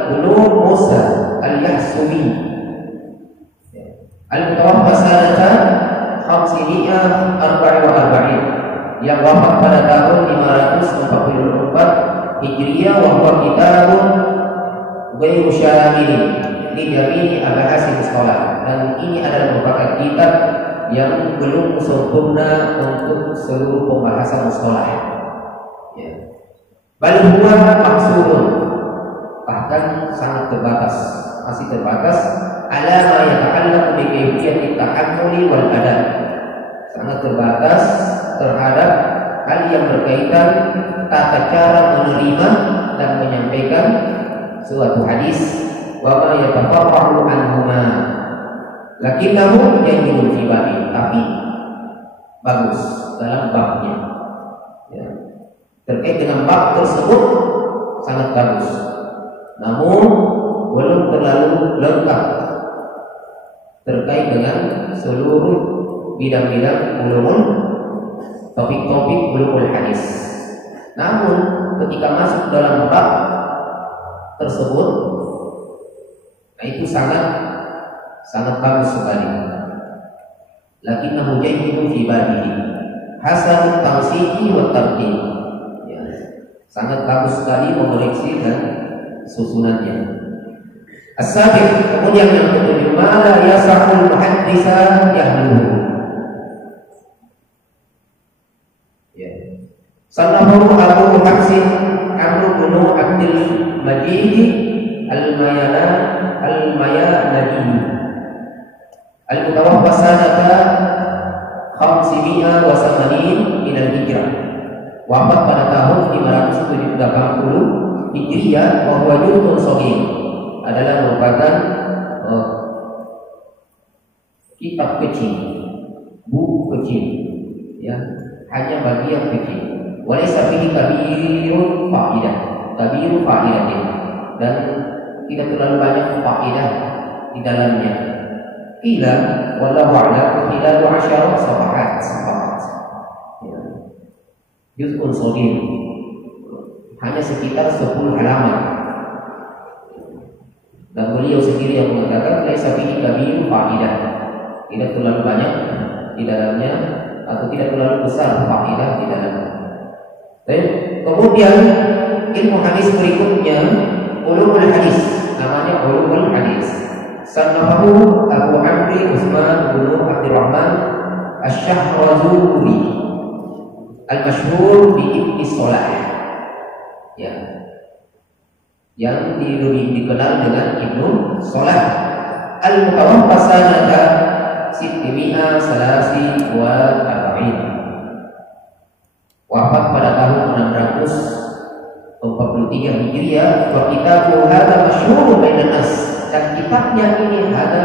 Nur Musa Al-Yahsumi Al-Mutawaffa sanata 544, yang wafat pada tahun 544 Hijriyah, wa huwa kitabun ghairu syamil li jami'i abahasi mustalah, dan ini adalah merupakan kitab yang belum sempurna untuk seluruh pembahasan mustalah. Ya. Bal huwa maksurun, bahkan sangat terbatas, masih terbatas ala ma yata'allaqu bi kayfiyati tahammuli wal adab, sangat terbatas terhadap hal yang berkaitan tata cara menerima dan menyampaikan suatu hadis, wa ma yatafarra'u anhuma lakinnahu jayyidun fi babi, tapi bagus dalam babnya. Ya. Terkait dengan bab tersebut sangat bagus, namun belum terlalu lengkap terkait dengan seluruh bidang-bidang ulumul topik-topik ulumul hadis. Namun ketika masuk dalam bab tersebut, nah itu sangat bagus sekali. Lakinnahu jayyidun fi babihi hasan tawsiqi wa tartib. Ya, sangat bagus sekali mengoreksi dan susunannya. As-sabiq, kemudian yang ke-17 ma la yasahul muhaddisa yahluhu. Ya. Sanahu Abu Hafsin Amr bin Abdul Majid al-Mayanadi al-mutawaffa sanata 580 min al-Hijrah. Wafat pada tahun 580 Hijriah. Wa huwa juz'un shaghir, adalah merupakan kitab kecil, buku kecil, ya, hanya bagian kecil. Walaysa fihi kabirun fa'idah, dan tidak terlalu banyak fa'idah di dalamnya. Qila wallahu a'lam ila 10 safahat. Ya. Juz'un shaghir, hanya sekitar 10 halaman. Dan beliau sendiri yang mengatakan laisa fihi kabirun fa'idah, tidak terlalu banyak di dalamnya atau tidak terlalu besar fa'idah di dalamnya. Kemudian ilmu hadis berikutnya ulumul hadis, namanya ulumul hadis. Sanahu Abu Amri Utsman bin Abdurrahman Asy-Syahrazuri al-masyhur bi Ibnu Shalah, ya, yang dikenal dengan Ibnu Shalah, al-mutawaffa sanata 643, wafat pada tahun 643 Hijriah. Wa kitabu hadza masyhurun bainan nas, dan kitabnya ini ada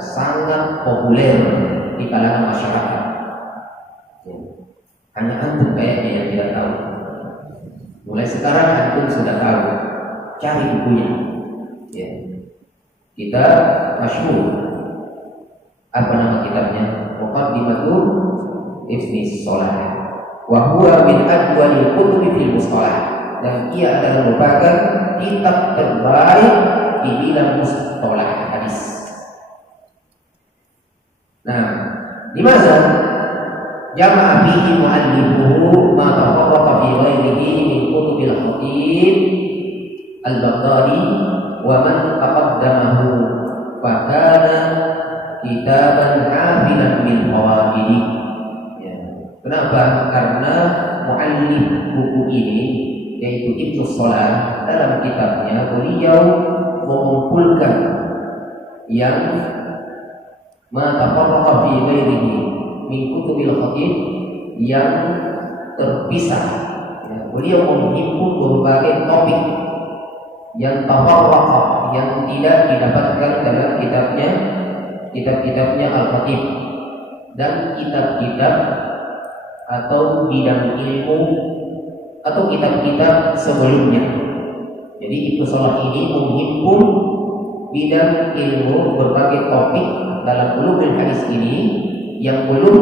sangat populer di kalangan masyarakat. Hanya antum kayaknya yang tidak tahu. Mulai sekarang antum sudah tahu, cari bukunya. Ya. Kitab masyhur. Apa nama kitabnya? Muqaddimatu Ibnu Shalah. Wa huwa min adwalil kutubi fil mustalah, dan ia adalah merupakan kitab terbaik di bidang mustalah hadis. Nah, di mana jama'a fihi mu'allifuhu ma tafarraqa fi ghairihi min kutubil khatib al-Baghdadi wa man taqaddamahu fa kana kitaban 'abilan min fawaidi. Kenapa? Karena muallif buku ini, yaitu Ibnu Shalah, dalam kitabnya beliau mengumpulkan yang ma tafarraqa fi ghairihi min kutubil khatib, yang terpisah. Ya, beliau menghimpun berbagai topik yang tafarraqa, yang tidak didapatkan dalam kitab-kitabnya Al-Khatib, dan kitab-kitab atau bidang ilmu atau kitab-kitab sebelumnya. Jadi Ibnu Shalah ini menghimpun bidang ilmu berbagai topik dalam ulumul hadis ini yang belum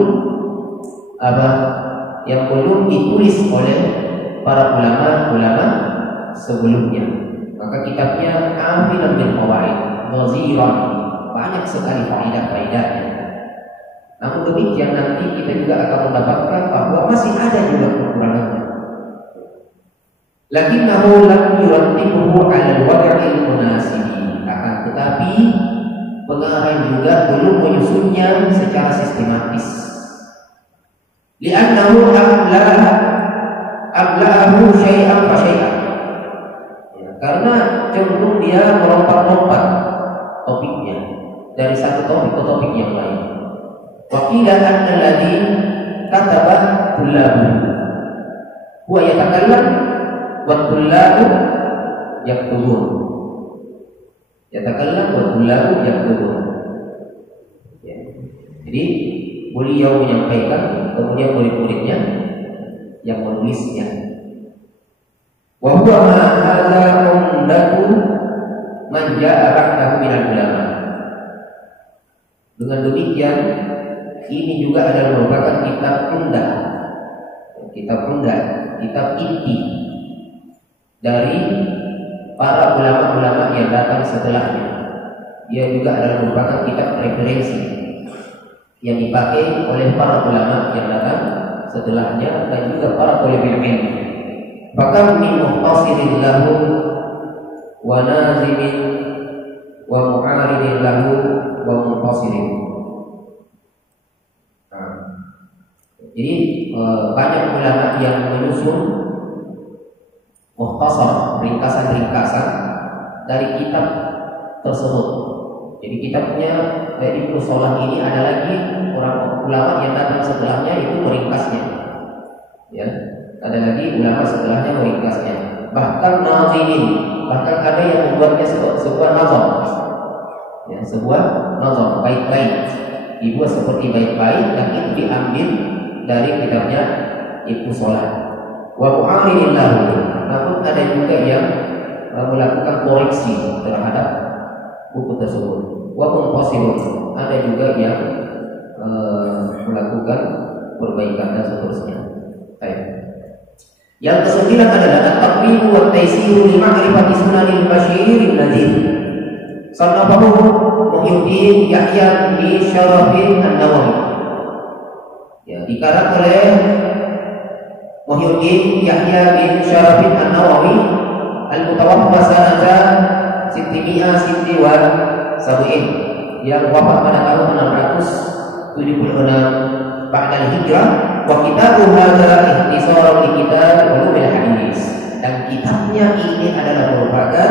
ditulis oleh para ulama sebelumnya. Maka kitabnya ambilan bil fawaid, ghaziran, banyak sekali faedah-faedahnya. Namun demikian nanti kita juga akan mendapatkan bahwa masih ada juga kekurangannya. Lakinnahu lam yurattibuhu 'ala al-wad'il munasibi, akan tetapi pengarang juga belum menyusunnya secara sistematis. Li'annahu abla'ahu syai'an fa syai'an. Ya, karena cenderung dia melompat-lompat topiknya dari satu topik ke topik yang lain. Wakilah alladhi kataba tullabu huwa yatakallam wa tullabu yaktubun. Yatakallam wa tullabu yaktubun. Ya. Jadi beliau menyampaikan, kemudian murid-muridnya yang menulisnya. Wa huwa ma hadza umdatu man ja'a ba'dahu minal ulama. Dengan demikian ini juga adalah merupakan kitab kitab inti dari para ulama-ulama yang datang setelahnya. Dia juga adalah merupakan kitab referensi yang dipakai oleh para ulama yang datang setelahnya dan juga para talibul ilmi. Bahkan min muhtasirin lahu wa nazimin wa mu'aridin lahu wa Jadi banyak ulama yang menyusun mukhtasar, ringkasan-ringkasan dari kitab tersebut. Jadi kitabnya Ibnu Shalah ini ada lagi orang ulama yang datang setelahnya itu meringkasnya. Ya, ada lagi ulama setelahnya meringkasnya. Bahkan nazimin, bahkan ada yang membuatnya sebuah nazam. Ya, sebuah nazam bait-bait. Dibuat seperti bait-bait dan itu diambil dari kitabnya Ibnu Shalah. Wa mu'aridin lahu. Namun ada juga yang melakukan koreksi terhadap buku tersebut. Wa munqasim, ada juga yang melakukan perbaikan dan seterusnya. Baik. Yang kesembilan adalah at-taqwim wa at-taysir li ma'rifati sunanil basyirin nadhir. Sannafahu Muhyiddin Yahya bin Syarafin An-Nawawi. Ya, dikarang oleh Muhyiddin Yahya bin Syarafin An-Nawawi al-mutawaffa sanata 670 yang wafat pada tahun 676 ba'da hijrah. Wa kitabu hadza ikhtisar li kitab ulumul hadis, dan kitabnya ini adalah merupakan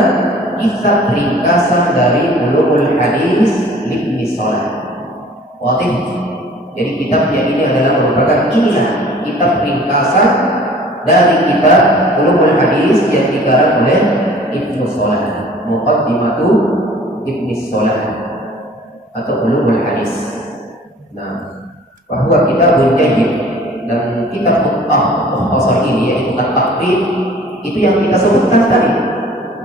kitab ringkasan dari ulumul hadis Ibnu Shalah. Wadih. Jadi kitabnya ini adalah merupakan inilah kitab ringkasan dari kitab ulumul hadis yang dikarang oleh Ibnu Shalah, Muqaddimatu Ibnu Shalah atau ulumul hadis. Nah, bahwa kitabun jayyid, dan kitab mukhtasar ini yaitu at-taqrib itu yang kita sebutkan tadi.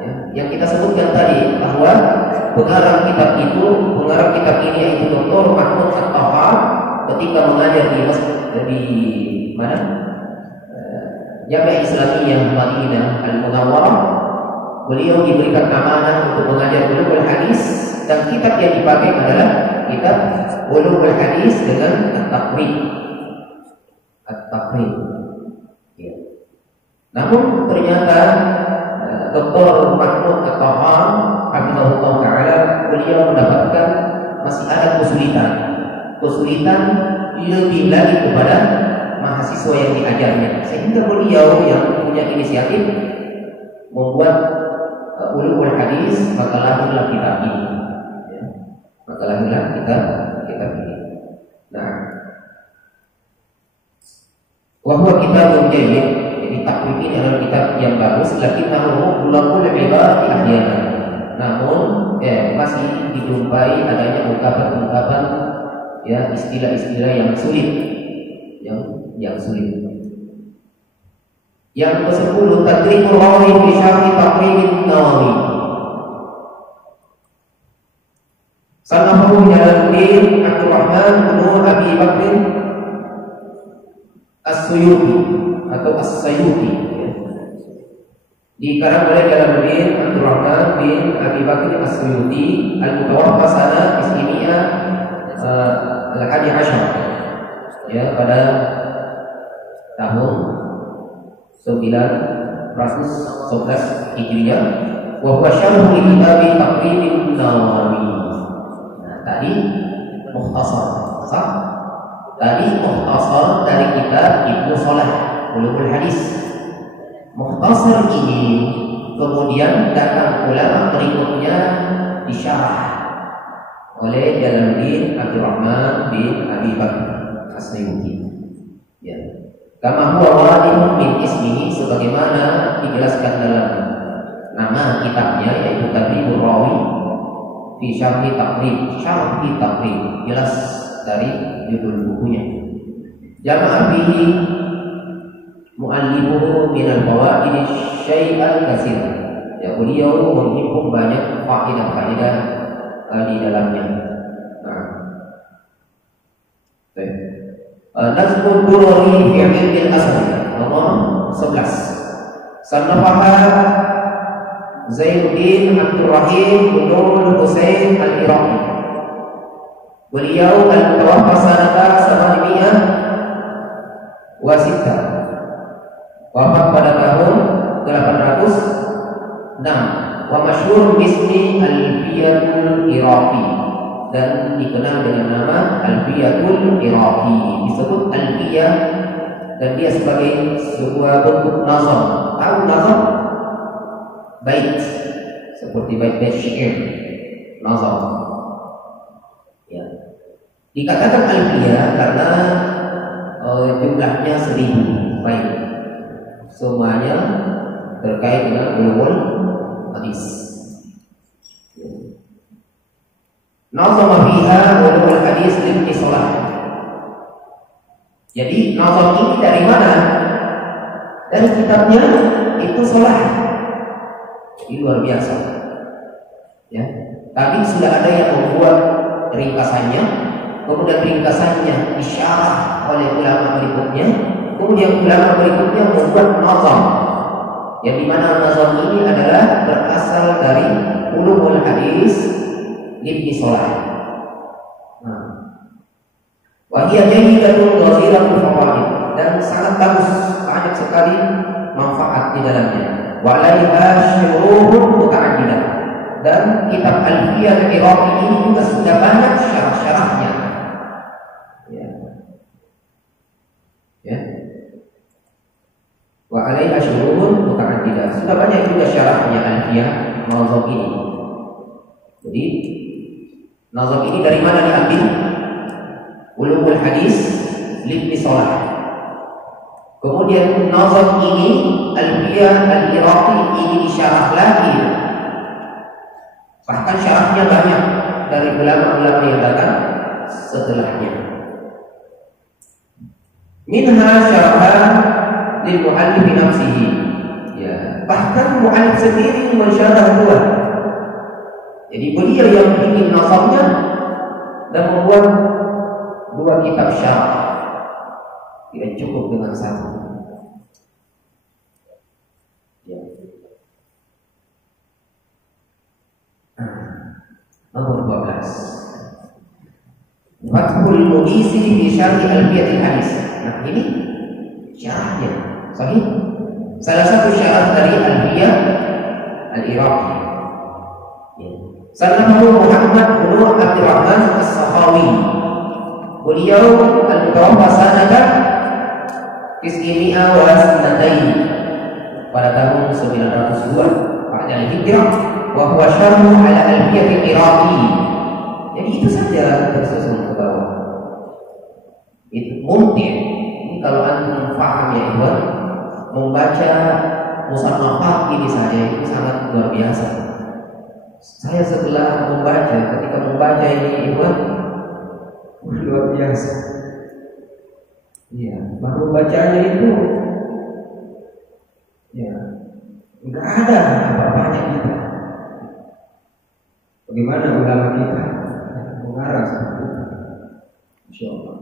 Ya, yang kita sebutkan tadi bahwa pengarang kitab ini yaitu Dr. Mahmud At-Tahar ketika mengajar di mana? Jamiah Islamiyah Madinah Al-Munawwarah, beliau diberikan amanah untuk mengajar ulumul hadis, dan kitab yang dipakai adalah kitab ulumul hadis dengan at-taqrib. Ya. Namun ternyata Dr. Mahmud At-Tahar Hafizahullah Ta'ala, beliau mendapatkan masih ada kesulitan lebih lagi kepada mahasiswa yang diajarnya, sehingga beliau yang punya inisiatif membuat ulumul hadis, maka lahirlah kitab ini. Ya. Maka lahirlah kitab ini. Nah, wahwa kitabun jayyid, jadi takwim ini adalah kitab yang bagus, lakinnahu ulaqul ibarati ahyana. Namun masih dijumpai adanya ungkapan-ungkapan, ya, istilah-istilah yang sulit, yang sulit. Yang ke-10, tadribul rawi fi syarh taqrib an-Nawawi. Sanahu Jalaluddin Abdul Rahman bin Abi Bakr As-Suyuti atau As-Sayuti, ya. Dikarang oleh Jalaluddin Abdul Rahman bin Abi Bakr As-Suyuti al-mutawaffa sana Islamiyah al-hadi asyar, ya, pada tahun 911 Hijriah. Wa huwa syarh li kitab Taqrib an-Nawawi. Nah, tadi mukhtasar, sah? Tadi mukhtasar dari kitab Ibnu Shalah ulumul hadis. Mukhtasar ini kemudian datang ulama berikutnya disyarah oleh Jalaluddin Abdul Rahman bin Abi Bakr As-Sayuti. Ya. Kama huwa wadihun min ismihi, sebagaimana dijelaskan dalam nama kitabnya yaitu Tadribur Rawi fi Syarhi Taqrib, jelas dari judul bukunya. Jama'a fihi mu'allifuhu minal fawaid syai'an katsir. Ya, beliau menghimpun banyak faedah-faedah di dalamnya. Nah, Nazmul Durari fi Ilmil Asr nomor 11. Sannafaha Zainuddin Abdul Rahim bin Husain Al-Iraqi. Beliau al-mutawaffa sanata 806, wafat pada tahun 806. Wa masyhur bismi Al-Fiyatul Iraqi, dan dikenal dengan nama Alfiyatul Iraqi. Disebut alfiyah dan dia sebagai sebuah bentuk nazam. Tahu nazam? Bait, seperti bait-bait syair, nazam. Ya. Dikatakan alfiyah karena jumlahnya 1000 bait. Semuanya terkait dengan ulumul hadis. Nazama fiha ulumul hadis li shalah. Jadi nazam ini dari mana? Dari kitabnya itu Shalah. Ini luar biasa. Ya. Tadi sudah ada yang membuat ringkasannya, kemudian ringkasannya disyarah oleh ulama berikutnya, kemudian ulama berikutnya membuat nazam. Yang dimana nazam ini adalah berasal dari ulumul hadis Ibnu Shalah. Wahia jayyidatun ghaziratul fawaid, dan sangat bagus, banyak sekali manfaat di dalamnya. Wa 'alaiha syuruhun muta'addidah, dan kitab Alfiyah Iraqi ini juga sudah banyak syarah-syarahnya. Ya. Wa 'alaiha syuruhun muta'addidah, sudah banyak juga syarahnya Alfiyah nazam ini. Jadi nazam ini dari mana diambil? Ulumul hadis Ibnu Shalah. Kemudian nazam ini Alfiyah Al-Iraqi ini disyarah lagi. Bahkan syarahnya banyak dari ulama-ulama yang datang setelahnya. Minha syarahan lil mu'allif nafsihi. Ya, bahkan mu'allif sendiri mensyarah dua. Jadi beliau yang bikin nazamnya dan membuat dua kitab syarah, tidak cukup dengan satu. Ya. Nomor 12. Fathul Mughisi fi syarh Alfiyatil Hadis. Nah, ini syarahnya. Sahih? Salah satu syarah dari Alfiyah Al-Iraqi. Ya. Sannahu Muhammad bin Abdurrahman As-Sakhawi. Beliau al-mutawaffa sanata 902 pada tahun 902 pada Hijrah, wa huwa syarh ala Alfiyah Iraqi. Jadi itu saja tersusun ke bawah. Itu mungkin ini kalau antum paham ya Ikhwan, membaca musannafat ini saja itu sangat luar biasa. Saya setelah ketika membaca ini Ikhwan, luar biasa. Iya, baru bacanya itu ya nggak ada apa-apanya kita. Bagaimana ulama kita mengarah seperti itu? Insyaallah.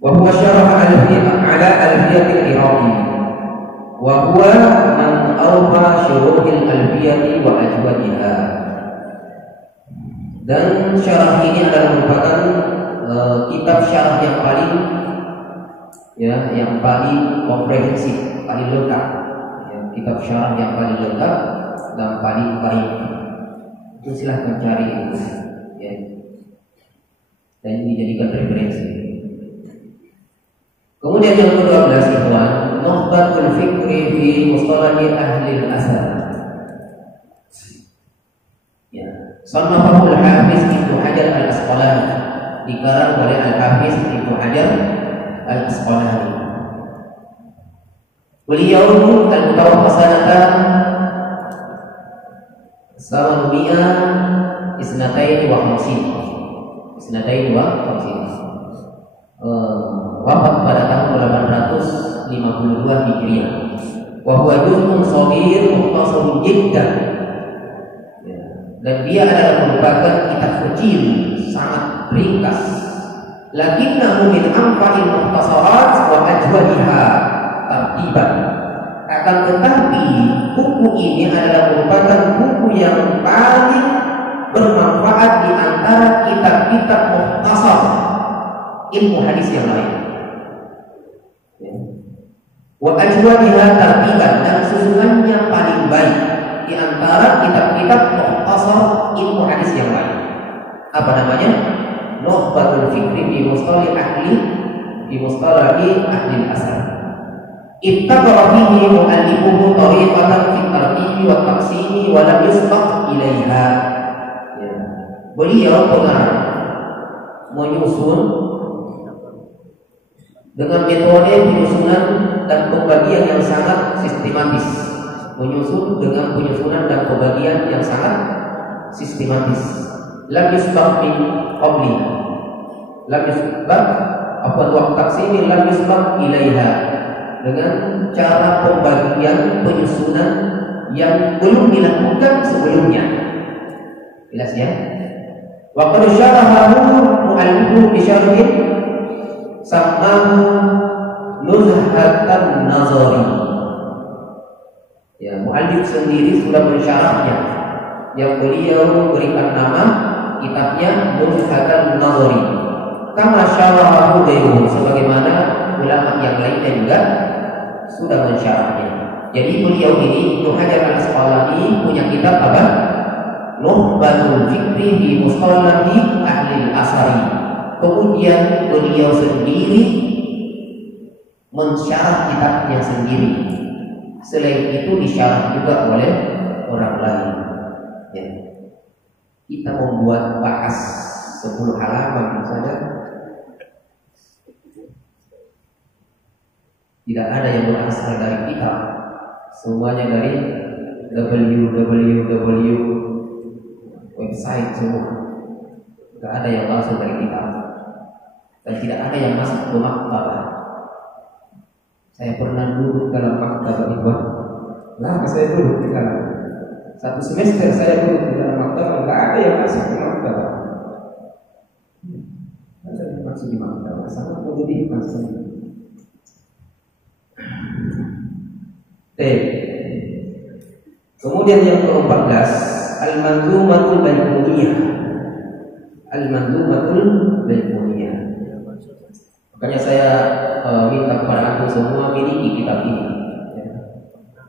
Wa huwa syarah ala Alfiyah Iraqi. Wa huwa man awfa syuruhil Alfiyah wa ajwadiha. Dan syarah ini adalah merupakan kitab syarah yang paling komprehensif, paling lengkap. Ya, kitab syarah yang paling lengkap dan paling baik. Itu silahkan cari itu. Ya. Dan ini dijadikan referensi. Kemudian yang ke-12 Ikhwan, Nukhbatul Fikri fi Mustalahi Ahli Al-Asar. Ya. Sannafahu Al-Hafiz Ibnu Hajar Al-Asqalani, dikarang oleh Al-Hafiz Ibnu Hajar Al-Asqalani. Beliau al-mutawaffa sanata 952 wafat pada tahun 852 Hijriah. Wa huwa juz'un shaghir mukhtasarun jiddan. Dan dia adalah merupakan kitab kecil, sangat ringkas. Lakinnahu min anfa'il mukhtasarat wa ajwadiha tartiban. Akan tetapi buku ini adalah merupakan buku yang paling bermanfaat di antara kitab-kitab mukhtasar ilmu hadis yang lain. Wa ajwadiha tartiban, dan susunannya paling baik. di antara kitab-kitab mukhtasar ilmu hadis yang lain. Apa namanya? Nukhbatul Fikri fi mustalahi ahli al-asar. Ibtaqara fihi mu'allifuhu tariqatan fi tartibi wa taqsimi wa lam yusbaq ilaiha. Ya. Beliau pernah menyusun dengan metode penyusunan dan pembagian yang sangat sistematis. Menyusun dengan penyusunan dan pembagian yang sangat sistematis. Lam yusbaq min qabli. Lam yusbaq apa wa taqsimi lam yusbaq ilaiha. Dengan cara pembagian penyusunan yang belum dilakukan sebelumnya. Jelas ya? Wa qad syarahahu mu'allifu bi syarhin sammahu Nuzhatan Nazari. Ya, mu'allif sendiri sudah mensyarahnya, yang beliau berikan nama kitabnya Nuzhatan Nazari. Kama syarahahu ghairuhu, sebagaimana ulama yang lainnya juga sudah mensyarahnya. Jadi beliau ini Ibnu Hajar al-Asqalani punya kitab apa? Nukhbatul Fikri fi mustalahi ahli al-asari. Kemudian beliau sendiri mensyarah kitabnya sendiri. Selain itu disyarah juga oleh orang lain. Ya. Kita membuat bahas 10 halaman saja. Tidak ada yang berasal dari kitab, semuanya dari www website semua. Tidak ada yang berasal dari kitab, dan tidak ada yang masuk ke maktabah. Saya pernah duduk dalam maktabah itu. Lama saya duduk di dalam. Satu semester saya duduk di dalam maktabah, tidak ada yang masuk ke maktabah. Ada yang masuk di maktabah, sangat menyedihkan sekali. Kemudian yang ke-14, Al-Manzumatul Baiquniyah. Al-Manzumatul Baiquniyah. Makanya saya minta kepada antum semua miliki kitab ini.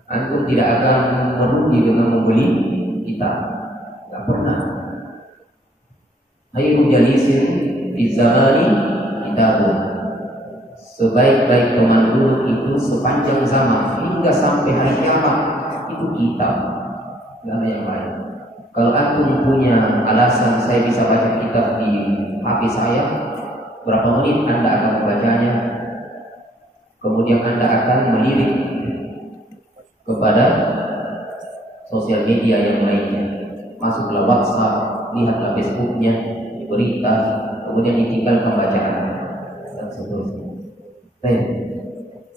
Antum tidak akan merugi dengan membeli kitab. Tidak pernah. Khairul jalisin fi zamani kitabun. Sebaik-baik teman dulu itu sepanjang zaman hingga sampai hari kiamat itu kitab, tidak ada yang lain. Kalau antum punya alasan saya bisa baca kitab di HP saya, berapa menit Anda akan membacanya, kemudian Anda akan melirik kepada sosial media yang lainnya, masuklah WhatsApp, lihatlah Facebooknya, berita, kemudian ditinggalkan bacaan dan seterusnya. Baik.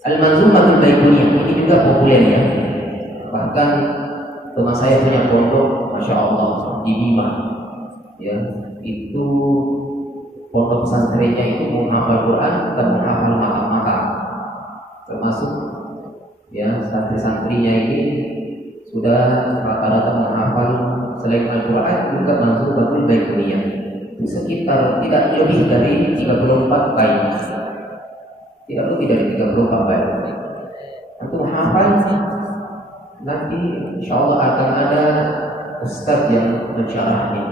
Al-Manzumatul Baiquniyah ini juga populer ya. Bahkan teman saya punya pondok, masya Allah di Bima. Ya, itu pondok pesantrennya itu menghafal Quran dan menghafal mata-mata. Termasuk ya santri-santrinya ini sudah rata-rata menghafal selain Al-Quran juga Manzumatul Baiquniyah. Itu sekitar tidak lebih dari 34 bait. Tidak lebih dari 34 bait. Untuk hafal nanti insya Allah akan ada ustaz yang mensyarahnya.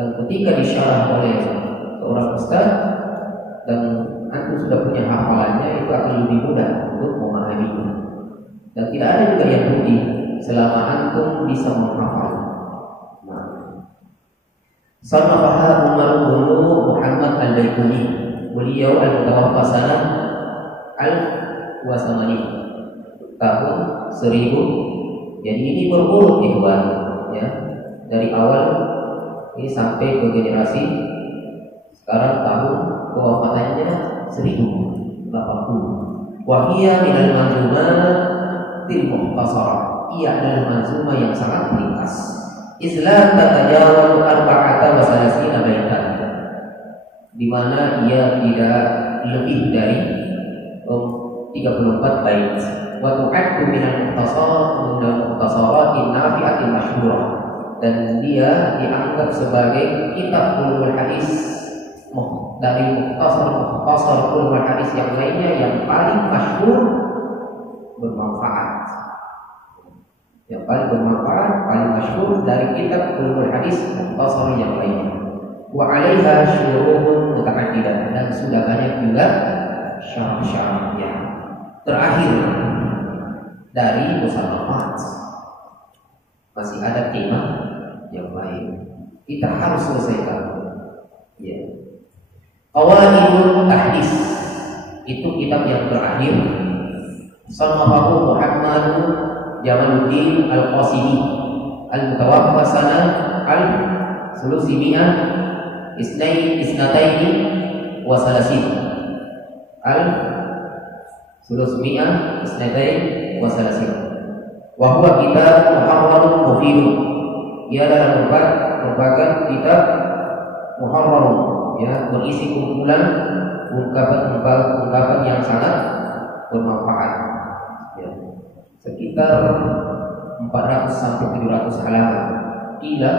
Dan ketika disyarah oleh seorang ustaz dan antum sudah punya hafalannya, itu akan lebih mudah untuk memahaminya. Dan tidak ada juga yang rugi selama antum bisa menghafal. Sannafaha Umar bin Muhammad al-Baiquni. Beliau al-mutawaffa sanah al-Wasamani tahun 1000. Jadi ini berurut ikhwan ya, dari awal ini sampai ke generasi sekarang tahun kewafatannya 1080. Wahia minal manzumatil mukhtasarah. Ia adalah manzumah yang sangat ringkas. Islam tatajawaz arba'ata wa salasina baitan, di mana ia tidak lebih dari 34 bait. Wa tu'addu minal mukhtasaratin nafi'atin masyhurah, dan dia dianggap sebagai kitab ulumul hadis dari mukhtasar ulumul hadis yang lainnya yang paling masyhur bermanfaat. yang paling bermanfaat, paling masyhur dari kitab ulumul hadis mukhtasar yang lainnya. Wa 'alaiha syuruhun mutaaddidah, dan sudah banyak juga syarah-syarahnya. Terakhir dari musannafat masih ada tema yang lain. Kita harus selesaikan. Ya. Qawaidul Tahdits itu kitab yang terakhir. Sannafahu Muhammad Jamaluddin Al-Qasimi al-mutawaffa sanah al-Sulusimiyah Isnataini wa Salasin al-Sulusimiyah Isnataini wa Salasin. Wa huwa kitab muharrarun mufidun. Ia adalah merupakan kitab muharrarun, ya, berisi kumpulan ungkapan yang sangat bermanfaat, ya. Sekitar 400 sampai 700 halaman. Gila,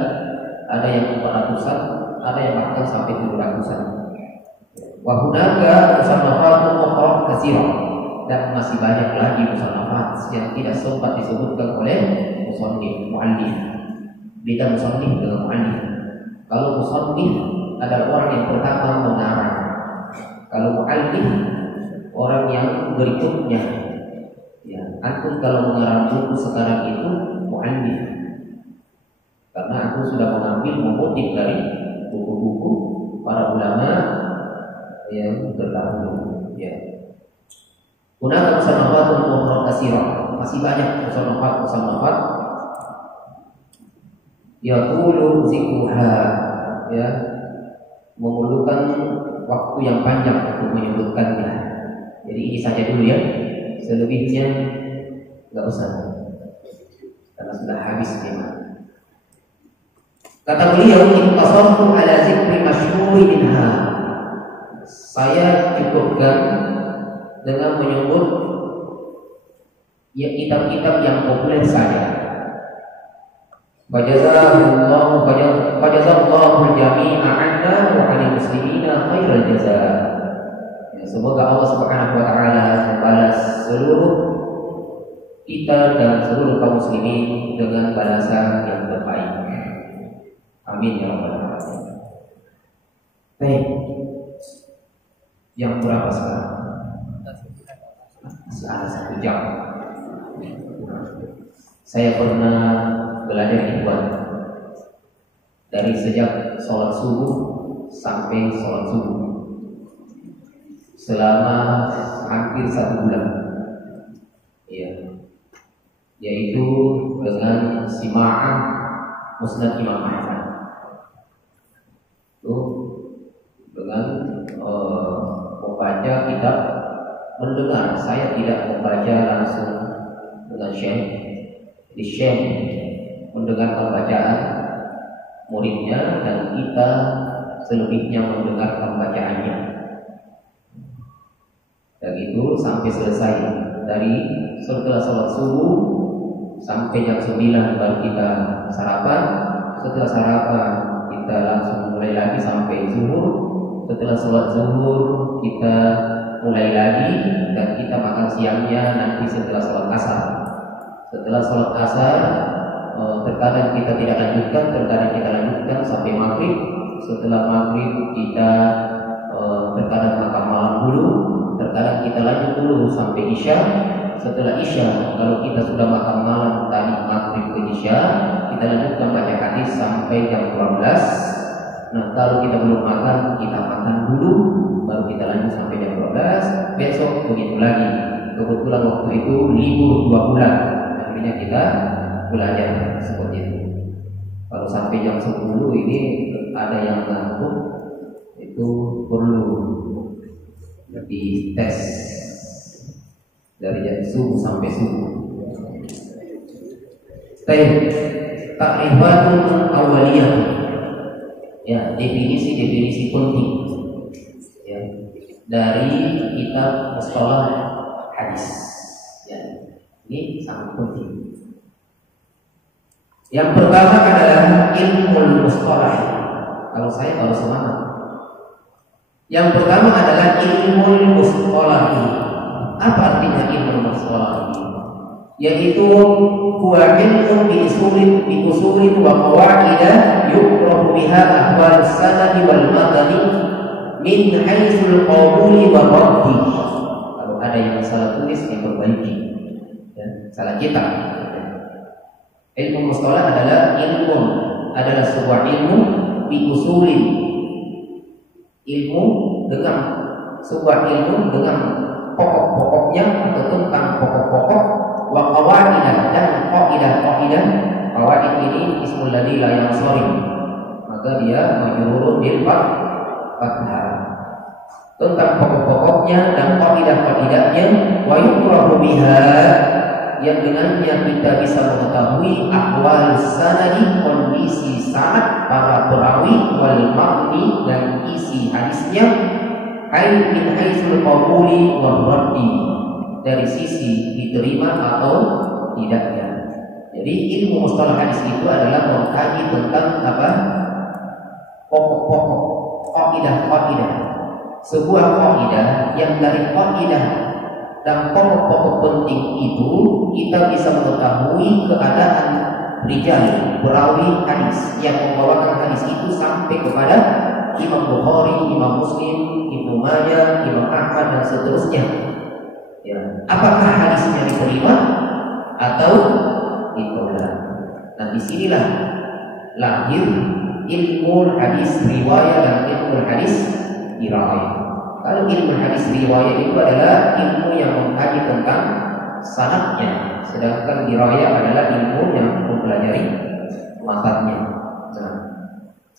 ada yang 400-an, ada yang bahkan sampai 700-an. Wa hunaka musannafatun ukhra katsira, dan masih banyak lagi musannafat yang tidak sempat disebutkan oleh musannif muallif. Beda musannif dengan muallif. Kalau musannif adalah orang yang pertama mengarang. Kalau muallif orang yang berikutnya. Ya, antum kalau mengarang buku sekarang itu muallif. Karena aku sudah mengambil mengutip dari buku-buku para ulama yang terdahulu, ya. Kunaka musannafatun ukhra katsira, masih banyak musannafat yaqulu zikruha, ya, memerlukan waktu yang panjang untuk menyebutkannya. Jadi ini saja dulu, ya. Selebihnya enggak usah, karena sudah habis tema. Kata beliau, "Intasartu ala zikri masyhuri minha." Saya cukupkan dengan menyebut ya kitab-kitab yang populer saja. Fajazallahu jami'a 'anna wa 'anil muslimina khairal jazaa. Ya, semoga Allah Subhanahu wa taala membalas seluruh kita dan seluruh kaum muslimin dengan balasan yang terbaik. Amin ya rabbal alamin. Baik. Yang berapa sekarang? Masih ada 1 jam. Saya pernah belajar ikhwan dari sejak sholat subuh sampai sholat subuh selama hampir 1 bulan, ya, yaitu dengan sima'ah Musnad Imam Ahmad, dengan membaca kitab, mendengar. Saya tidak membaca langsung dengan syekh. Jadi syekh mendengarkan bacaan muridnya dan kita selebihnya mendengarkan bacaannya. Dan itu sampai selesai, dari setelah sholat subuh sampai jam 9 baru kita sarapan. Setelah sarapan kita langsung mulai lagi sampai zuhur. Setelah sholat zuhur kita mulai lagi, dan kita makan siangnya nanti setelah sholat asar. Setelah sholat asar terkadang kita tidak lanjutkan, terkadang kita lanjutkan sampai maghrib. Setelah maghrib kita terkadang makan malam dulu, terkadang kita lanjut dulu sampai isya. Setelah isya, kalau kita sudah makan malam tadi maghrib ke isya, kita lanjutkan baca hadis sampai jam 12. Nah, kalau kita belum makan, kita makan dulu, baru kita lanjut sampai jam 12. Besok begitu lagi. Kebetulan waktu itu libur 2 bulan, akhirnya kita belajar seperti itu. Kalau sampai jam 10 ini ada yang ngantuk, itu perlu dites dari jam subuh sampai subuh. Ta'rifatun awaliyah, ya, definisi penting, ya, dari kitab mustalah hadis, ya, ini sangat penting. Yang pertama adalah ilmu mustalah. Kalau saya baru semangat. Yang pertama adalah ilmu mustalah. Apa artinya ilmu mustalah? yaitu huwa ilmu bi usulin wa qawaidah yuqrabu biha ahwal sanad wal matani min haitsul qabuli wa raddi. Kalau ada yang salah tulis diperbaiki, ya, salah cetak. Ilmu mustalah adalah sebuah ilmu bi usulin, ilmu dengan sebuah ilmu dengan pokok-pokoknya atau tentang pokok-pokok, wa qawaidah dan qaidah. Qawaid ini ismul ladzi la yansharif, maka dia majrurun bil fathah. Tentang pokok-pokoknya dan qaidah-qaidahnya, wa yuqrabu biha, yang dengannya kita bisa mengetahui ahwal sanadi, kondisi sanad para perawi, wal ma'ni dan isi hadisnya, min haitsul qabuli wal raddi, dari sisi diterima atau tidaknya. Jadi ilmu mustalah hadis itu adalah mengkaji tentang apa? Pokok-pokok, qaidah. Sebuah qaidah yang dari qaidah dan pokok-pokok penting itu kita bisa mengetahui keadaan rijal, perawi hadis yang membawakan hadis itu sampai kepada Imam Bukhari, Imam Muslim, Ibnu Majah, Imam Ahmad dan seterusnya. Ya, apakah hadisnya diterima atau ditolak? Nah, disinilah lahir ilmu hadis riwayat dan ilmu hadis dirayah. Kalau ilmu hadis riwayat itu adalah ilmu yang mengkaji tentang sanadnya, sedangkan dirayah adalah ilmu yang mempelajari matanya. Nah,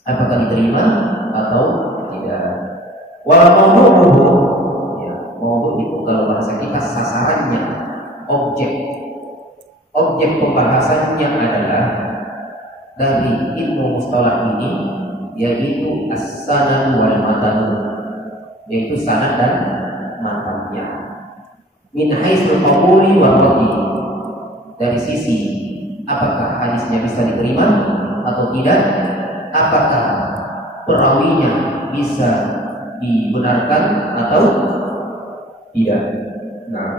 apakah diterima atau tidak? Wal mawdu'uhu, ya, mawdu' itu kalau bahasa kita sasarannya, objek pembahasannya adalah dari ilmu mustalah ini, yaitu as-sanad wal matan, yaitu sanad dan matannya. Min haitsul qabuli wa raddi, dari sisi apakah hadisnya bisa diterima atau tidak, apakah perawinya bisa dibenarkan atau tidak. Nah,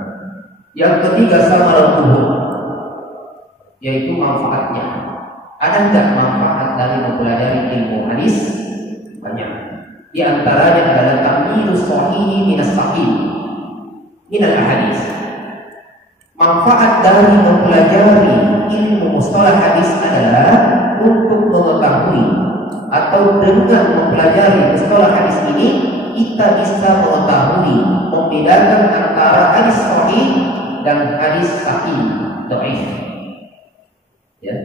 yang ketiga samaratuhu, yaitu manfaatnya. Ada tidak manfaat dari mempelajari ilmu hadis? Banyak. Di antaranya adalah tamyizus shahihi minas sahih minal hadis. Manfaat dari mempelajari ilmu mustalah hadis adalah untuk mengetahui atau dengan mempelajari mustalah hadis ini kita bisa mengetahui, membedakan antara hadis sahih dan hadis sahih dhaif. Ya.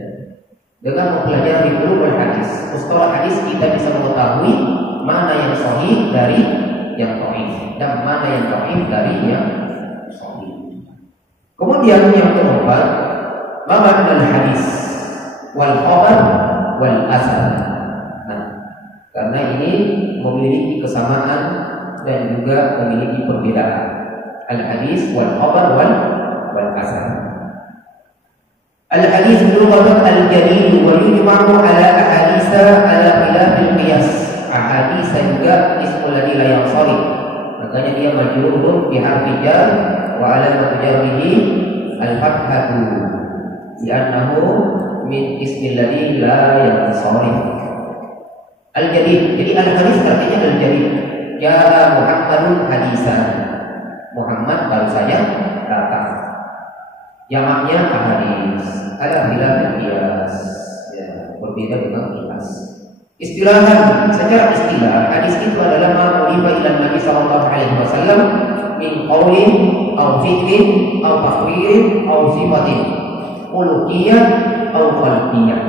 Dengan mempelajari ulumul hadis, mustalah hadis, kita bisa mengetahui mana yang sahih dari yang dhaif dan mana yang dhaif dari yang sahih. Kemudian yang keempat, ma'anal hadis wal khabar wal asar. Nah, karena ini memiliki kesamaan dan juga memiliki perbedaan. Al hadis wal khabar wal asar. Al hadis lughatan al jalil wa yujma'u ala ahadits ala khilaf al qiyas. Ahadits juga ismul ladzi la yansharif, makanya dia majrurun bi harfi jar wa alamat jarrihi al fathatu li'annahu min ismil ladzi la yansharif. Al jalil, jadi al hadis artinya al jalil. Ya Muhammadun hadisan, Muhammad baru saja datang. Jamaknya ahadits ala khilaf qiyas, ya, berbeda dengan qiyas. Istilahan, secara istilah hadis itu adalah ma ulifa ila Nabi sallallahu alaihi wasallam min qaulin aw fi'lin aw taqririn aw sifatin uluhiyah aw khalqiyah.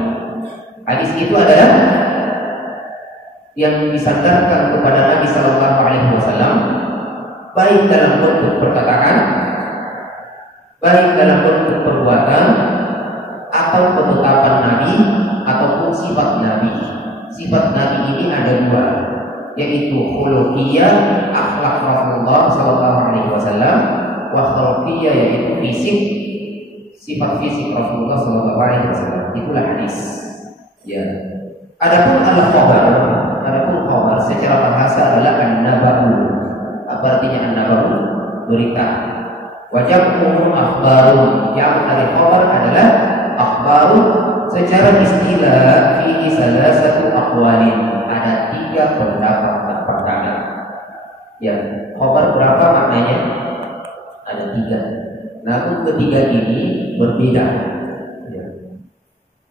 Hadis itu adalah yang disandarkan kepada Nabi sallallahu alaihi wasallam, baik dalam bentuk perkataan, baik dalam bentuk perbuatan, atau ketetapan Nabi ataupun sifat Nabi. Sifat Nabi ini ada dua, yaitu khuluqiyah, akhlak Rasulullah SAW, wa khalqiyah, yaitu fisik, sifat fisik Rasulullah SAW. Itulah hadis. Ya. Adapun khabar secara bahasa adalah an-naba'u. Apa artinya an-naba'u? Berita. Wajabmu akhbarun. Yang dari khabar adalah akhbarun. Secara istilah fihi salah satu aqwalin, ada 3 pendapat pertama. Ya, khabar berapa maknanya? Ada 3. Namun ketiga ini berbeda. Ya.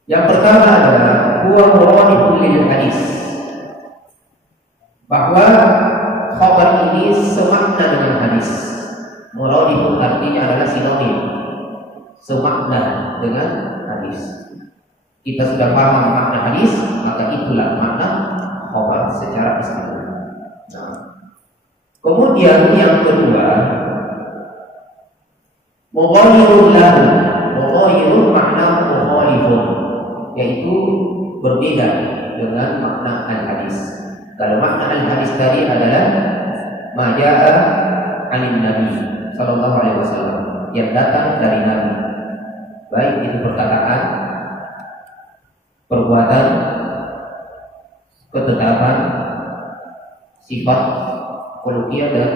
Yang pertama adalah huwa muradifun lil hadis, bahwa khabar ini semakna dengan hadis. Muradifun artinya adalah sinonim, semakna dengan hadis. Kita sudah paham makna hadis, maka itulah makna khabar secara istilah. Nah, kemudian yang kedua, mughayyirun lahu. Mughayyirun makna mukhalifun, yaitu berbeda dengan makna al-hadis. Kalau makna al-hadis tadi adalah ma jaa 'anil nabi sallallahu alaihi wasallam, yang datang dari nabi, baik itu perkataan, perbuatan, ketetapan, sifat, khuluqiyah dan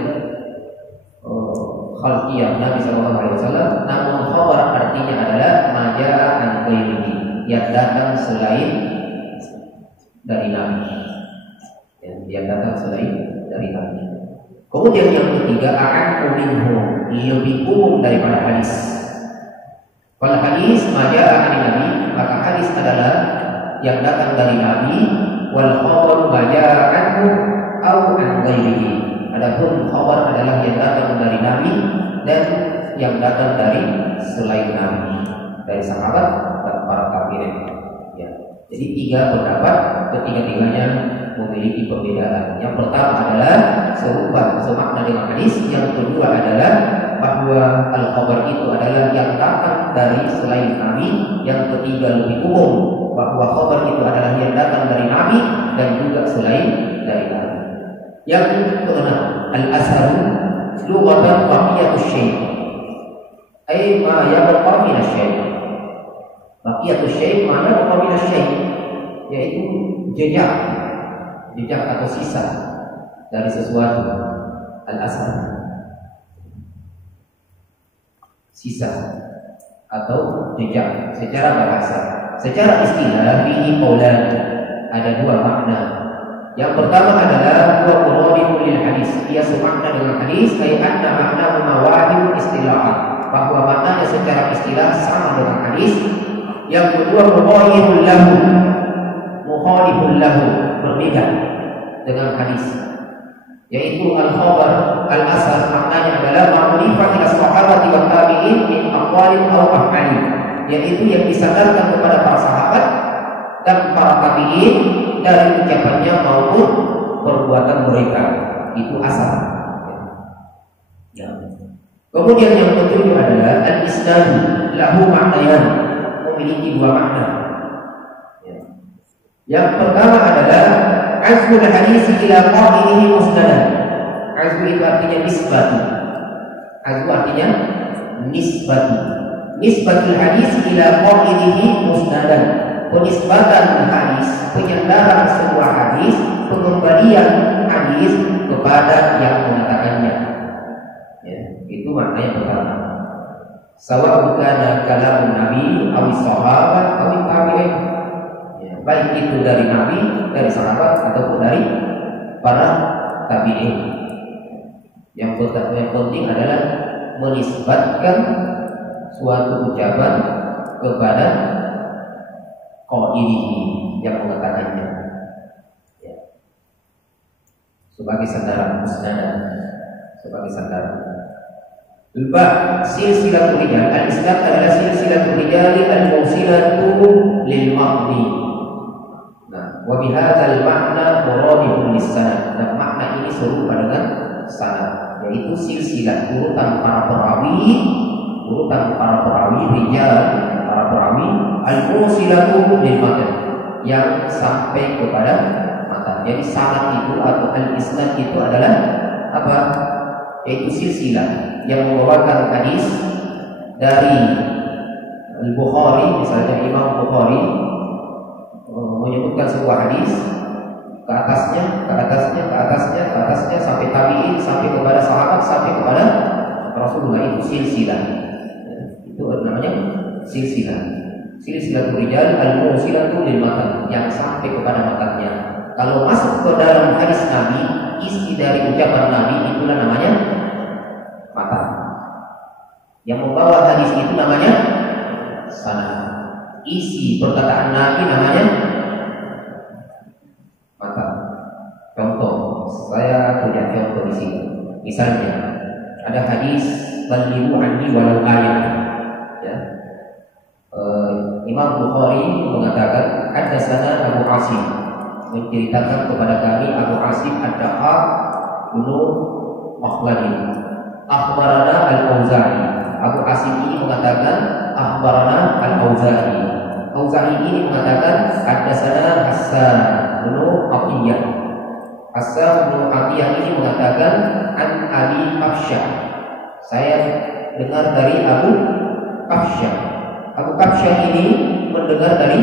khalqiyah Nabi sallallahu alaihi wasallam. Namun khabar artinya adalah ma jaa an ghairihi, yang datang selain dari nabi, yang datang selain dari nabi. Kemudian yang ketiga, a'ammu minhu, lebih umum daripada hadis. Kalau hadis ma jaa an nabi, maka hadis adalah yang datang dari nabi, wal khabar ma jaa anhu aw an ghairihi. Adapun khabar adalah yang datang dari nabi dan yang datang dari selain nabi, dari sahabat dan para tabi'in. Ya. Jadi 3 pendapat, ketiga-tiganya memiliki perbedaan. Yang pertama adalah serupa, semakna dengan hadis. Yang kedua adalah bahwa al-khabar itu adalah yang datang dari selain nabi. Yang ketiga lebih umum, bahwa khabar itu adalah yang datang dari nabi dan juga selain dari nabi. Yang keenam, al-asaru lughatan baqiyatus syai', ay ma yabqa min asy-syai'. Baqiyatus syai' mana yabqa min asy-syai', yaitu jejak atau sisa dari sesuatu. Al-asar, sisa atau jejak secara bahasa. Secara istilah fihi qaulan, ada 2 makna. Yang pertama adalah huwa muradifun lil hadis, ia semakna dengan hadis, ay anna makna mawahid istilah, bahwa maknanya secara istilah sama dengan hadis. Yang kedua, mughayyirun lahu, berbeda dengan hadis, yaitu al-khabar al-asar maknanya adalah ma'rifah ila sahabati wa tabi'in min aqwalin aw af'alin, yaitu yang disadarkan kepada para sahabat dan para tabi'in dari ucapannya maupun perbuatan mereka. Itu asal. Ya. Kemudian yang ketujuh adalah al-isnad lahu ma'nayan, memiliki 2 makna. Ya. Yang pertama adalah azmul hadis ila qa'ilihi musnadan. Azmu itu artinya nisbatu. Azmu artinya nisbatu. Nisbatul hadis ila qa'ilihi musnadan. Penisbatan hadis, penyandaran sebuah hadis, pengembalian hadis kepada yang mengatakannya. Ya, itu maknanya pertama. Sawa'un kana kalamun nabi aw sahabat aw tabi'in. Ya, baik itu dari nabi, dari sahabat ataupun dari para tabi'in. Yang penting adalah menisbatkan suatu ucapan kepada qailihi, yang mengatakannya, ya, sebagai sandaran, musnadan, sebagai sandaran. Ba silsilatul rijal, al-isnad adalah silsilatul rijal al-mawsilatu lil maqdi. Nah, wa bihadzal ma'na muradifun lis-sanad, dan makna ini serupa dengan sanad, yaitu silsilah urutan para perawi, rijal, para perawi al-mawsilatu lil maqdi, yang sampai kepada matan. Jadi sanad itu atau al-isnad itu adalah apa? Yaitu silsilah yang membawakan hadis dari Al-Bukhari, misalnya Imam Bukhari menyebutkan sebuah hadis ke atasnya sampai tabi'in, sampai kepada sahabat, sampai kepada Rasulullah itu silsilah. Itu namanya silsilah. Silsilah rijal al-musilatu lil matan, yang sampai kepada matannya. Kalau masuk ke dalam hadis Nabi, isi dari ucapan Nabi itulah namanya matan. Yang membawa hadis itu namanya sanad. Isi perkataan Nabi namanya matan. Contoh, saya punya contoh di sini. Misalnya, ada hadis balighu anni walau ayat. Ya. Imam Bukhari mengatakan hadatsana Abu Asim, menceritakan kepada kami Abu Asim ad-Daqa bin Makhlad. Akhbarana al-Auza'i. Abu Asim ini mengatakan akhbarana al-Auza'i. Auza'i ini mengatakan hadatsana Hasan bin Atiyah. Hasan bin Atiyah ini mengatakan an Abi Hafsyah. Saya dengar dari Abu Hafsyah. Abu Hafsyah ini mendengar dari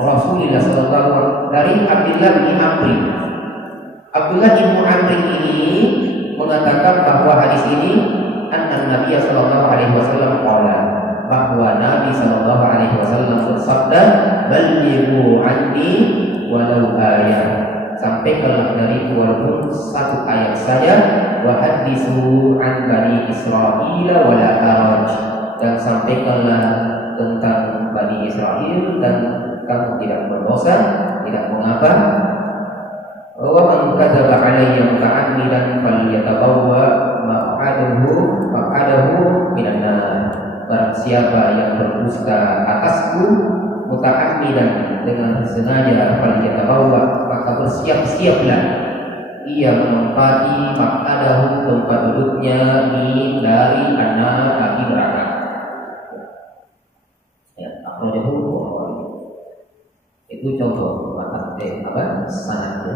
Rasulullah SAW, dari Abdullah bin Amr. Abdullah bin Amr ini mengatakan bahwa hadis ini anna Nabi sallallahu alaihi wasallam qala, bahwa Nabi sallallahu alaihi wasallam bersabda, balighu anni walau ayat, sampaikanlah dari walaupun satu ayat saja, wa haditsu an bani Israil wala haraj, dan sampaikanlah tentang Bani Israel dan kamu tidak berdosa, tidak mengapa. Wa man kadzaba alayya muta'ammidan falyatabawwa maq'adahu minan nar. Barang siapa yang berdusta atasku muta'ammidan, dengan sengaja, falyatabawwa, maka bersiap-siaplah ia menempati maq'adahu, tempat duduknya, dari api neraka. Itu contoh matan sanad.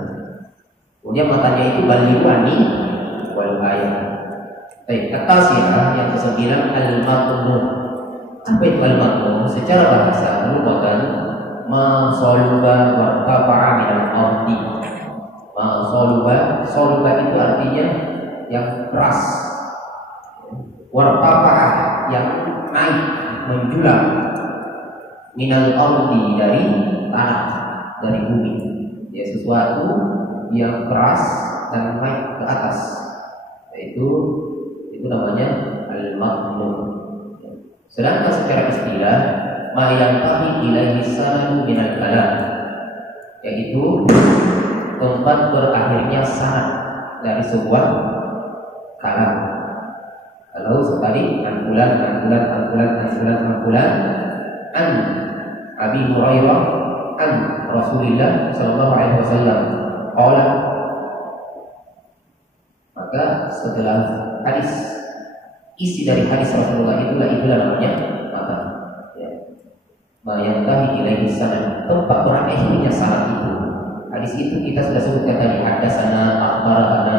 Kemudian matanya itu balighu anni wal ayat. Baik, kata yang ke-9 al-matnu. Apa itu al-matnu? Secara bahasa merupakan ma saluba wa tafa'a min al-ardi. Ma saluba itu artinya yang keras. Wa tafa'a yang naik, menjulang, minal ardi, dari tanah, dari bumi. Ya, sesuatu yang keras dan naik ke atas. Itu namanya al-matnu. Sedangkan secara istilah, ma yantahi ilaihi sanadu minal kalam, yaitu tempat berakhirnya sanad dari sebuah kalam. Kalau sekali an Abi Hurairah an Rasulillah sallallahu alaihi wasallam qala, maka setelah hadis, isi dari hadis Rasulullah itulah namanya matan. Ya. Ma yantahi ilaihi sanad, tempat berakhirnya sanad itu. Hadis itu kita sudah sebutkan tadi, hadatsana akhbarana,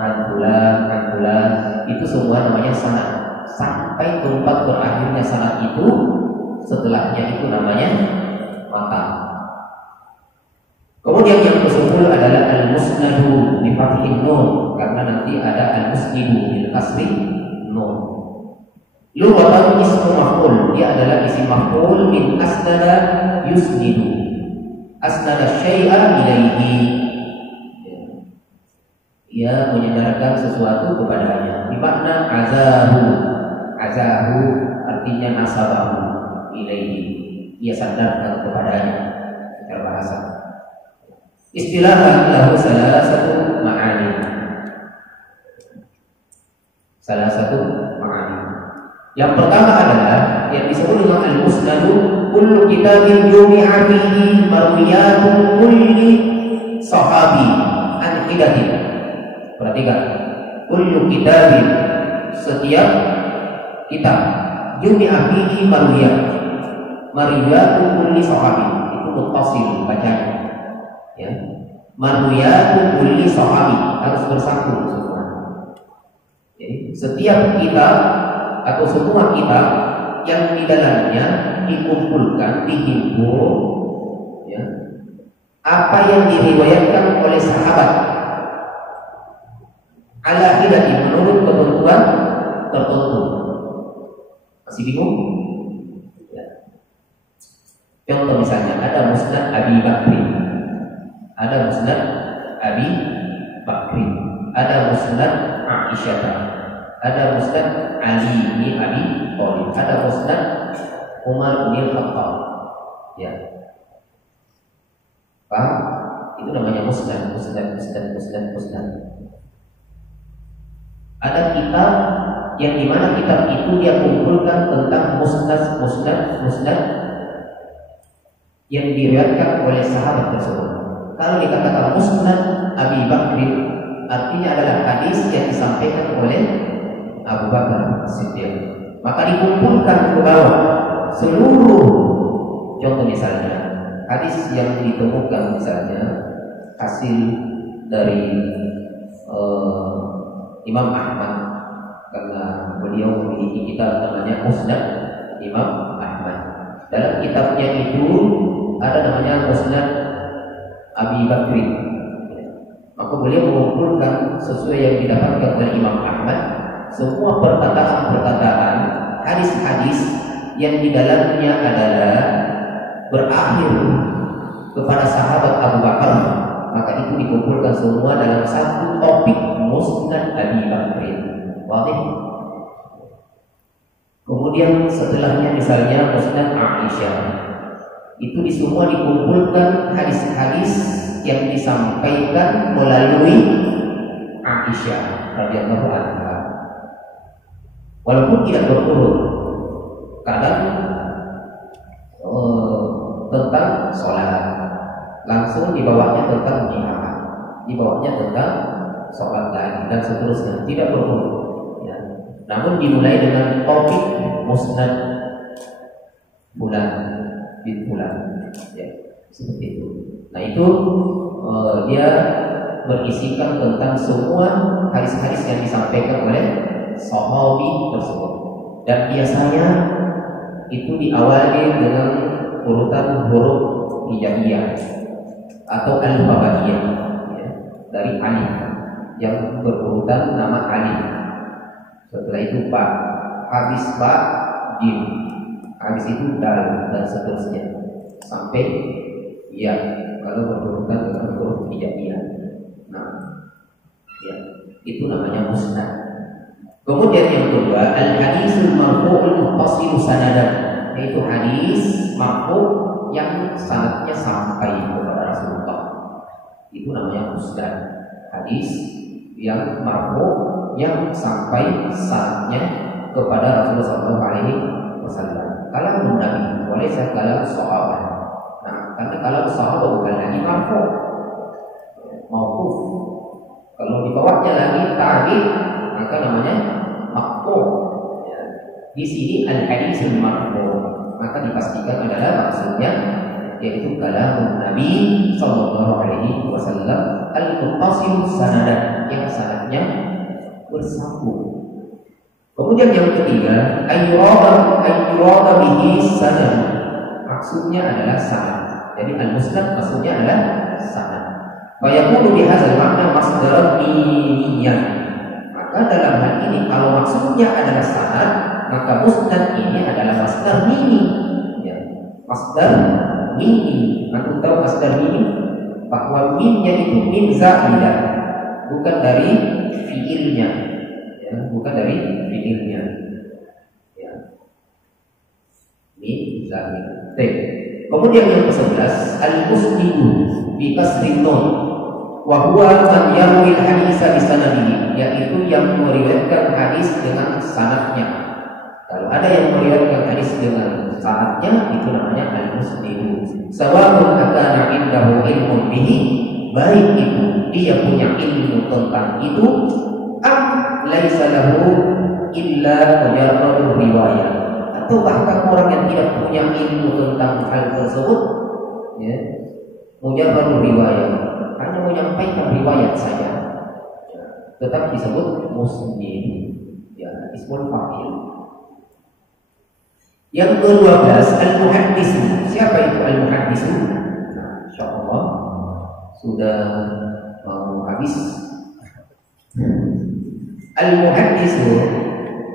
an fulan, itu semua namanya sanad. Sampai tempat berakhirnya sanad itu, setelahnya itu namanya matan. Kemudian yang ke-10 adalah al-musnadu bi fathhin nun, karena nanti ada al-musnidu bil kasri nun. Lughatan ismu maf'ul, dia adalah isim maf'ul min asnada yusnidu. Asnada syai'a ilaihi, ia menyandarkan sesuatu kepadanya. Di makna azahu artinya nasabahu ilaihi, ia sandarkan kepadanya secara bahasa. Istilah lahu salah satu ma'ani. Yang pertama adalah yang disebut dengan al-musnadu, kullu kitabin jumi'a fihi marwiyatun kulli sahabi an hidatin. Perhatikan, kullu kitabin, setiap kitab, jumi'a fihi marwiyatun kulli sahabi, itu muttasil bacanya. Ya, marwiyatun kulli sahabi, harus bersambung semua. Jadi setiap kitab atau semua kitab yang di dalamnya dikumpulkan, dihimpun, ya, apa yang diriwayatkan oleh sahabat ala hidati menurut ketentuan tertentu. Masih bingung? Ya. Contoh misalnya ada musnad Abi Bakri, ada musnad Abi Bakri, ada musnad Aisyah, ada musnad Ali bin Abi Thalib, ada musnad Umar bin Khattab. Ya. Paham? Itu namanya musnad. Ada kitab yang dimana kitab itu dia kumpulkan tentang musnad yang diriwayatkan oleh sahabat tersebut. Kalau dikatakan musnad Abi Bakri, artinya adalah hadis yang disampaikan oleh Abu Bakar Siddiq. Maka dikumpulkan ke bawah seluruh, contoh misalnya hadis yang ditemukan misalnya hasil dari Imam Ahmad, karena beliau memiliki kitab namanya Musnad Imam Ahmad. Dalam kitabnya itu ada namanya Musnad Abi Bakri. Maka beliau mengumpulkan sesuai yang didapatkan oleh Imam Ahmad semua perkataan-perkataan, hadis-hadis yang di dalamnya adalah berakhir kepada sahabat Abu Bakar. Maka itu dikumpulkan semua dalam satu topik Musnad Abi Bakri. Wajib. Kemudian setelahnya misalnya Musnad Aisyah. Itu semua dikumpulkan hadis-hadis yang disampaikan melalui Aisyah radhiyallahu anha. Walaupun tidak berurut. Kadang tentang sholat, langsung di bawahnya tentang jihad, di bawahnya tentang sholat lagi dan seterusnya, tidak berurut. Ya. Namun dimulai dengan topik musnad bulan bin bulan, ya, seperti itu. Nah itu dia berisikan tentang semua hadis-hadis yang disampaikan oleh sahabi tersebut. Dan biasanya itu diawali dengan urutan huruf hijaiyah atau al-babaiyah, ya, dari alif yang berurutan nama alif. Setelah itu ba, habis ba jim, habis itu dal dan seterusnya sampai ya kalau berurutan dengan huruf hijaiyah. Nah, ya, itu namanya musnad. Kemudian yang kedua, al-hadisul marfu'ul muttasil sanadan, yaitu hadis marfu' yang sanadnya sampai kepada Rasulullah. Itu namanya musnad. Hadis yang marfu' yang sampai sanadnya kepada Rasulullah sallallahu alaihi wasallam. Kalam Nabi, walaysa kalam sahabat. Nah, karena kalam sahabat bukan lagi marfu', mauquf. Kalau di bawahnya lagi ta'dil, maka namanya maqtu'. Ya. Di sini al-hadisul marfu', maka dipastikan adalah maksudnya yaitu kalam Nabi sallallahu alaihi wasallam al-muttasil sanadan, yang sanadnya bersambung. Kemudian yang ketiga, ayyurada bihi sanad, maksudnya adalah sanad. Jadi al-musnad maksudnya adalah sanad. Wa yakunu bi hadzal makna masdaran mimiyyan. Maka dalam hal ini kalau maksudnya adalah sanad, maka musnad ini adalah masdar mimi. Ya, masdar mimi. Antum tahu masdar mimi? Bahwa mimnya itu mim zaidah, bukan dari fiilnya. Ya, bukan dari fiilnya. Ya. Mim zaidah. Kemudian yang ke-11, al-musnidu bi kasrin nun wa huwa man yarwi al-haditsa bi sanadihi, yaitu yang meriwayatkan hadis dengan sanadnya. Kalau ada yang meriwayatkan hadis dengan sanadnya, itu namanya al-musnidu. Sawa'un akana indahu ilmun bihi, baik itu dia punya ilmu tentang itu, am laisa lahu illa mujarradul riwayah, atau bahkan orang yang tidak punya ilmu tentang hal tersebut, ya, mujarradul riwayah, hanya menyampaikan riwayat saja, ya, tetap disebut musnid, ya, ismul fa'il. Yang ke-12, al-muhaddis. Siapa itu al-muhaddis? Nah, insyaallah sudah mau habis. Al-muhaddisu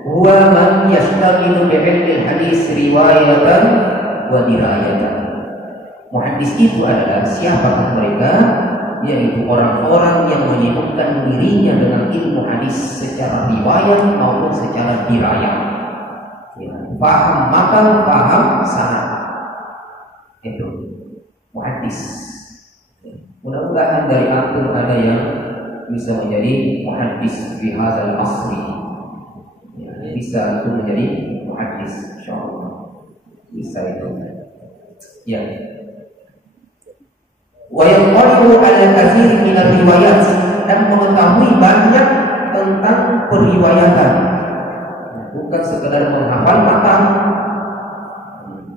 huwa man yashtaghilu bi'ilmi hadis riwayatan wa dirayatan. Muhaddis itu adalah siapa mereka? Yaitu orang-orang yang menyibukkan dirinya dengan ilmu hadis secara riwayat maupun secara dirayat. Ya, paham matan, paham sanad. Itu muhaddis. Mudah-mudahan dari antum ada yang bisa menjadi muhaddis fi hadzal asri. Ya, bisa itu menjadi muhaddis insyaallah. Bisa itu. Ya. Wa yaqulu ala katsir min riwayat, dan mengetahui banyak tentang periwayatan, bukan sekedar menghafal matan.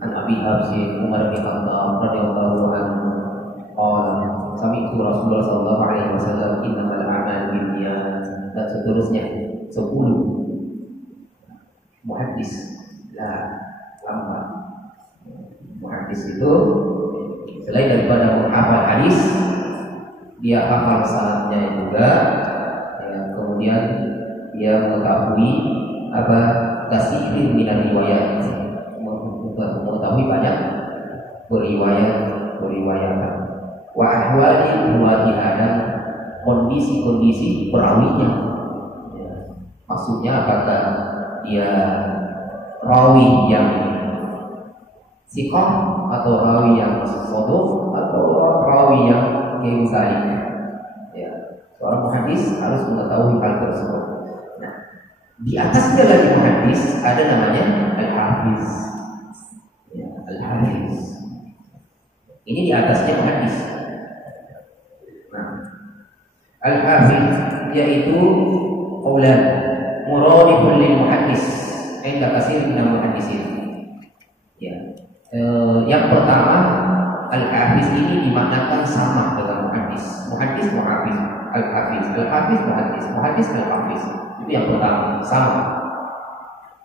An Abi Habsin Umar bin Khattab radhiyallahu anhu qala sami'tu Rasulullah sallallahu alaihi wasallam innamal a'malu binniyat, dan seterusnya 10. Muhaddis lambat. Muhaddis itu selain daripada menghafal hadis, dia hafal sanadnya juga, ya, kemudian dia mengetahui apa tasihil min riwayat, mengetahui banyak periwayatan wa ahwali ruwatiha, dan kondisi-kondisi perawinya. Ya, maksudnya apakah dia rawi yang siqah atau rawi yang sodok atau rawi yang kemusali. Ya, seorang muhaddis harus mengetahui hal tersebut. Nah, di atasnya lagi muhaddis ada namanya al-hafiz. Ya, al-hafiz. Ini di atasnya muhaddis. Nah, al-hafiz yaitu qaulan muradifun lil muhaddis inda katsir min al-muhaddisin. Ya. Yang pertama, al-hafiz ini dimaknakan sama dengan muhaddis. Muhaddis, muhafiz, al-hafiz, al-hafiz, muhaddis, muhaddis, al-hafiz. Itu yang pertama, sama.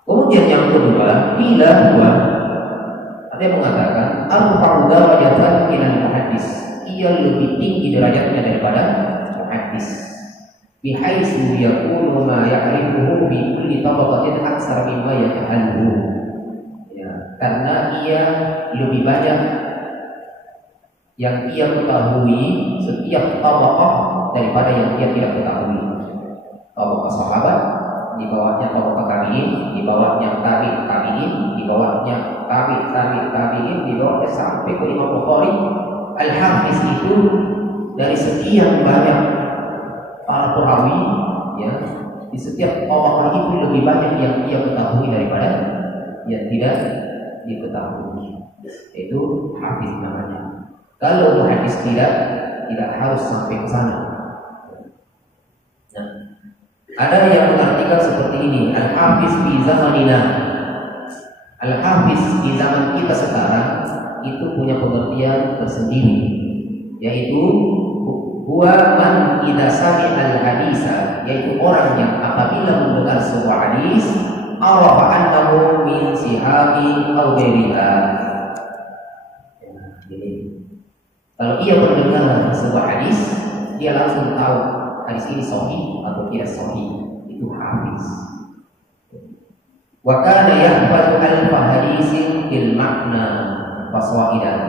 Kemudian yang kedua, bila huwa, ada yang mengatakan arfa'u darajatan minal muhaddis, ia lebih tinggi derajatnya daripada muhaddis. Bihaitsu yakunu ma ya'rifuhu bi kulli tabaqatin aksar mimma yajhaluhu. Karena ia lebih banyak yang ia ketahui setiap tabaqah daripada yang ia tidak ketahui. Tabaqah sahabat, di bawahnya tabaqah tabi'in, di bawahnya tabi'in, di bawahnya tabi'in, di bawahnya sampai ke Imam Bukhari. Al-Hafiz itu dari sekian banyak para perawi, ya, di setiap tabaqah itu lebih banyak yang ia ketahui daripada yang tidak diketahui. Itu hafiz namanya. Kalau muhaddis tidak harus sampai ke sana. Nah, ada yang mengartikan seperti ini, al-hafiz fi zamanina. Al-hafiz di zaman kita sekarang itu punya pengertian tersendiri, yaitu huwa man idza sami'a al-hadisa, yaitu orang yang apabila mendengar sebuah hadis arafa annahu min sihami aw ghairiha. Kalau ia mendengar sebuah hadis, dia langsung tahu hadis ini sahih atau tidak sahih. Itu hafiz. Wa kana yahfadhu alfa hadisin bil makna faswaidan,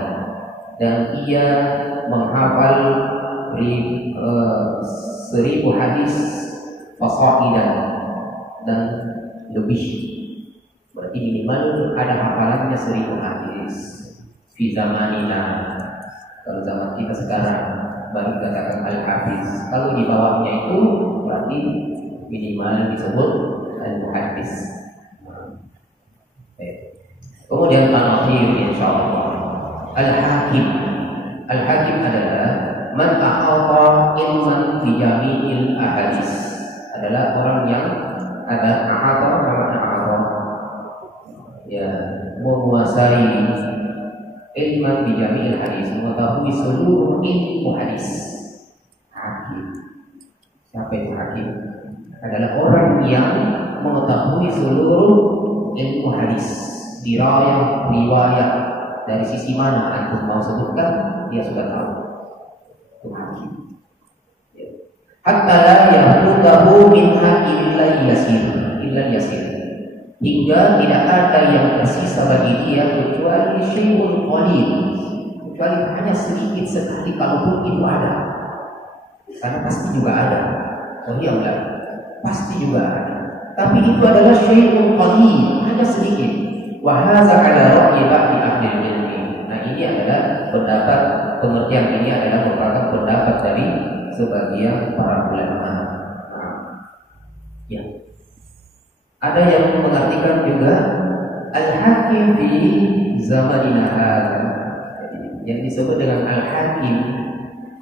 dan ia menghafal 1000 hadis faswaidan dan lebih. Berarti minimal ada hafalannya 1000 hadis. Fi zamanina, kalau zaman kita sekarang baru dikatakan al-hafiz. Kalau di bawahnya itu berarti minimal disebut al-muhaddis. Kemudian al-akhir insyaallah al-hakim. Al-hakim adalah man ahata ilman fi jami'il ahadis, adalah orang yang ada ya, menguasai ilmu di jami'il hadis, mengetahui seluruh ilmu hadis. Hakim. Siapa itu hakim? Adalah orang yang mengetahui seluruh ilmu hadis, dirayah, riwayat, dari sisi mana antum mau sebutkan, dia sudah tahu. Itu hakim. Ya. hatta la yahutahu minha illa yasir, hingga tidak ada yang tersisa bagi dia kecuali syai'un qalil, kecuali hanya sedikit sekali, kalaupun itu ada, karena pasti juga ada. Oh iya enggak, pasti juga ada, tapi itu adalah syai'un qalil, hanya sedikit. Wa hadza ala ra'yi ba'di ahli ilmi. Nah, ini adalah pendapat, pengertian ini adalah merupakan pendapat dari sebagian para ulama. Ya. Ada yang mengartikan juga al-hakim di zamanina hadza. Yang disebut dengan al-hakim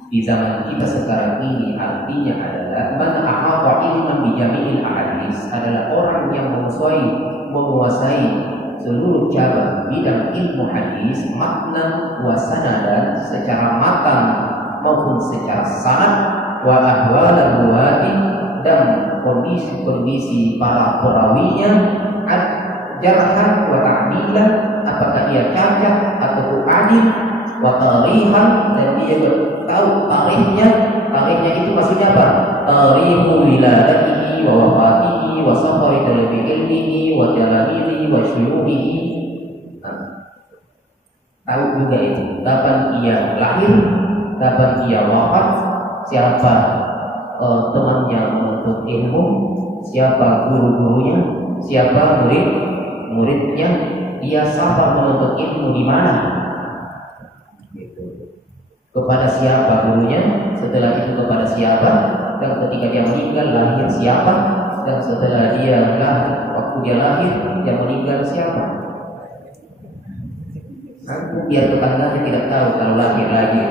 di zaman kita sekarang ini artinya adalah man ahata ilman bi jami'il ahadits, adalah orang yang menguasai seluruh cabang bidang ilmu hadis, makna wa sanadan, secara matan maupun secara sanad, wa ahwal ruwati, dan kondisi-kondisi para perawinya, jarhan wa ta'dilan, apakah ia cacat atau adil, wa tarihan, dan dia tahu tarikhnya. Tarikhnya itu maksudnya apa? Tarikhu wiladatihi wa wafatihi wa safari talabi ilmihi wa jalalihi wa syuyuhihi. Tahu juga itu kapan ia lahir, kapan ia wafat, siapa temannya menuntut ilmu, siapa guru-gurunya, siapa murid-muridnya, dia safar menuntut ilmu di mana, kepada siapa gurunya, setelah itu kepada siapa, dan ketika dia meninggal lahir siapa, dan setelah dia lahir, waktu dia lahir dia meninggal siapa. Biar tetangganya tidak tahu kalau lahir lagi,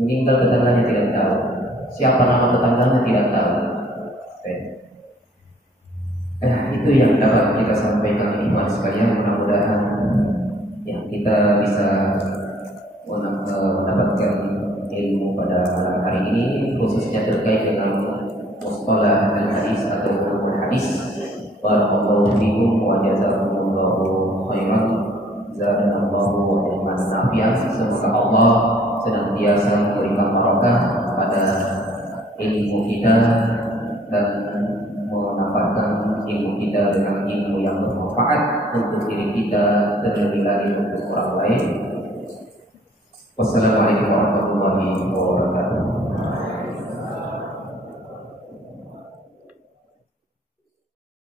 meninggal tetangganya tidak tahu, siapa nama tetangganya tidak tahu. Itu yang dapat kita sampaikan ini, sekalian. Mudah-mudahan yang kita bisa mendapatkan ilmu pada malam hari ini, khususnya terkait dengan mustalah al-hadis atau ulumul hadis. Barakallahu fikum wa jazakumullahu khairan, zadanallahu wa ilman nafi'an. Semoga Allah senantiasa memberikan barakah pada ilmu kita dan menambahkan ilmu kita dengan ilmu yang bermanfaat untuk diri kita, terlebih lagi untuk orang lain. Wassalamualaikum warahmatullahi wabarakatuh.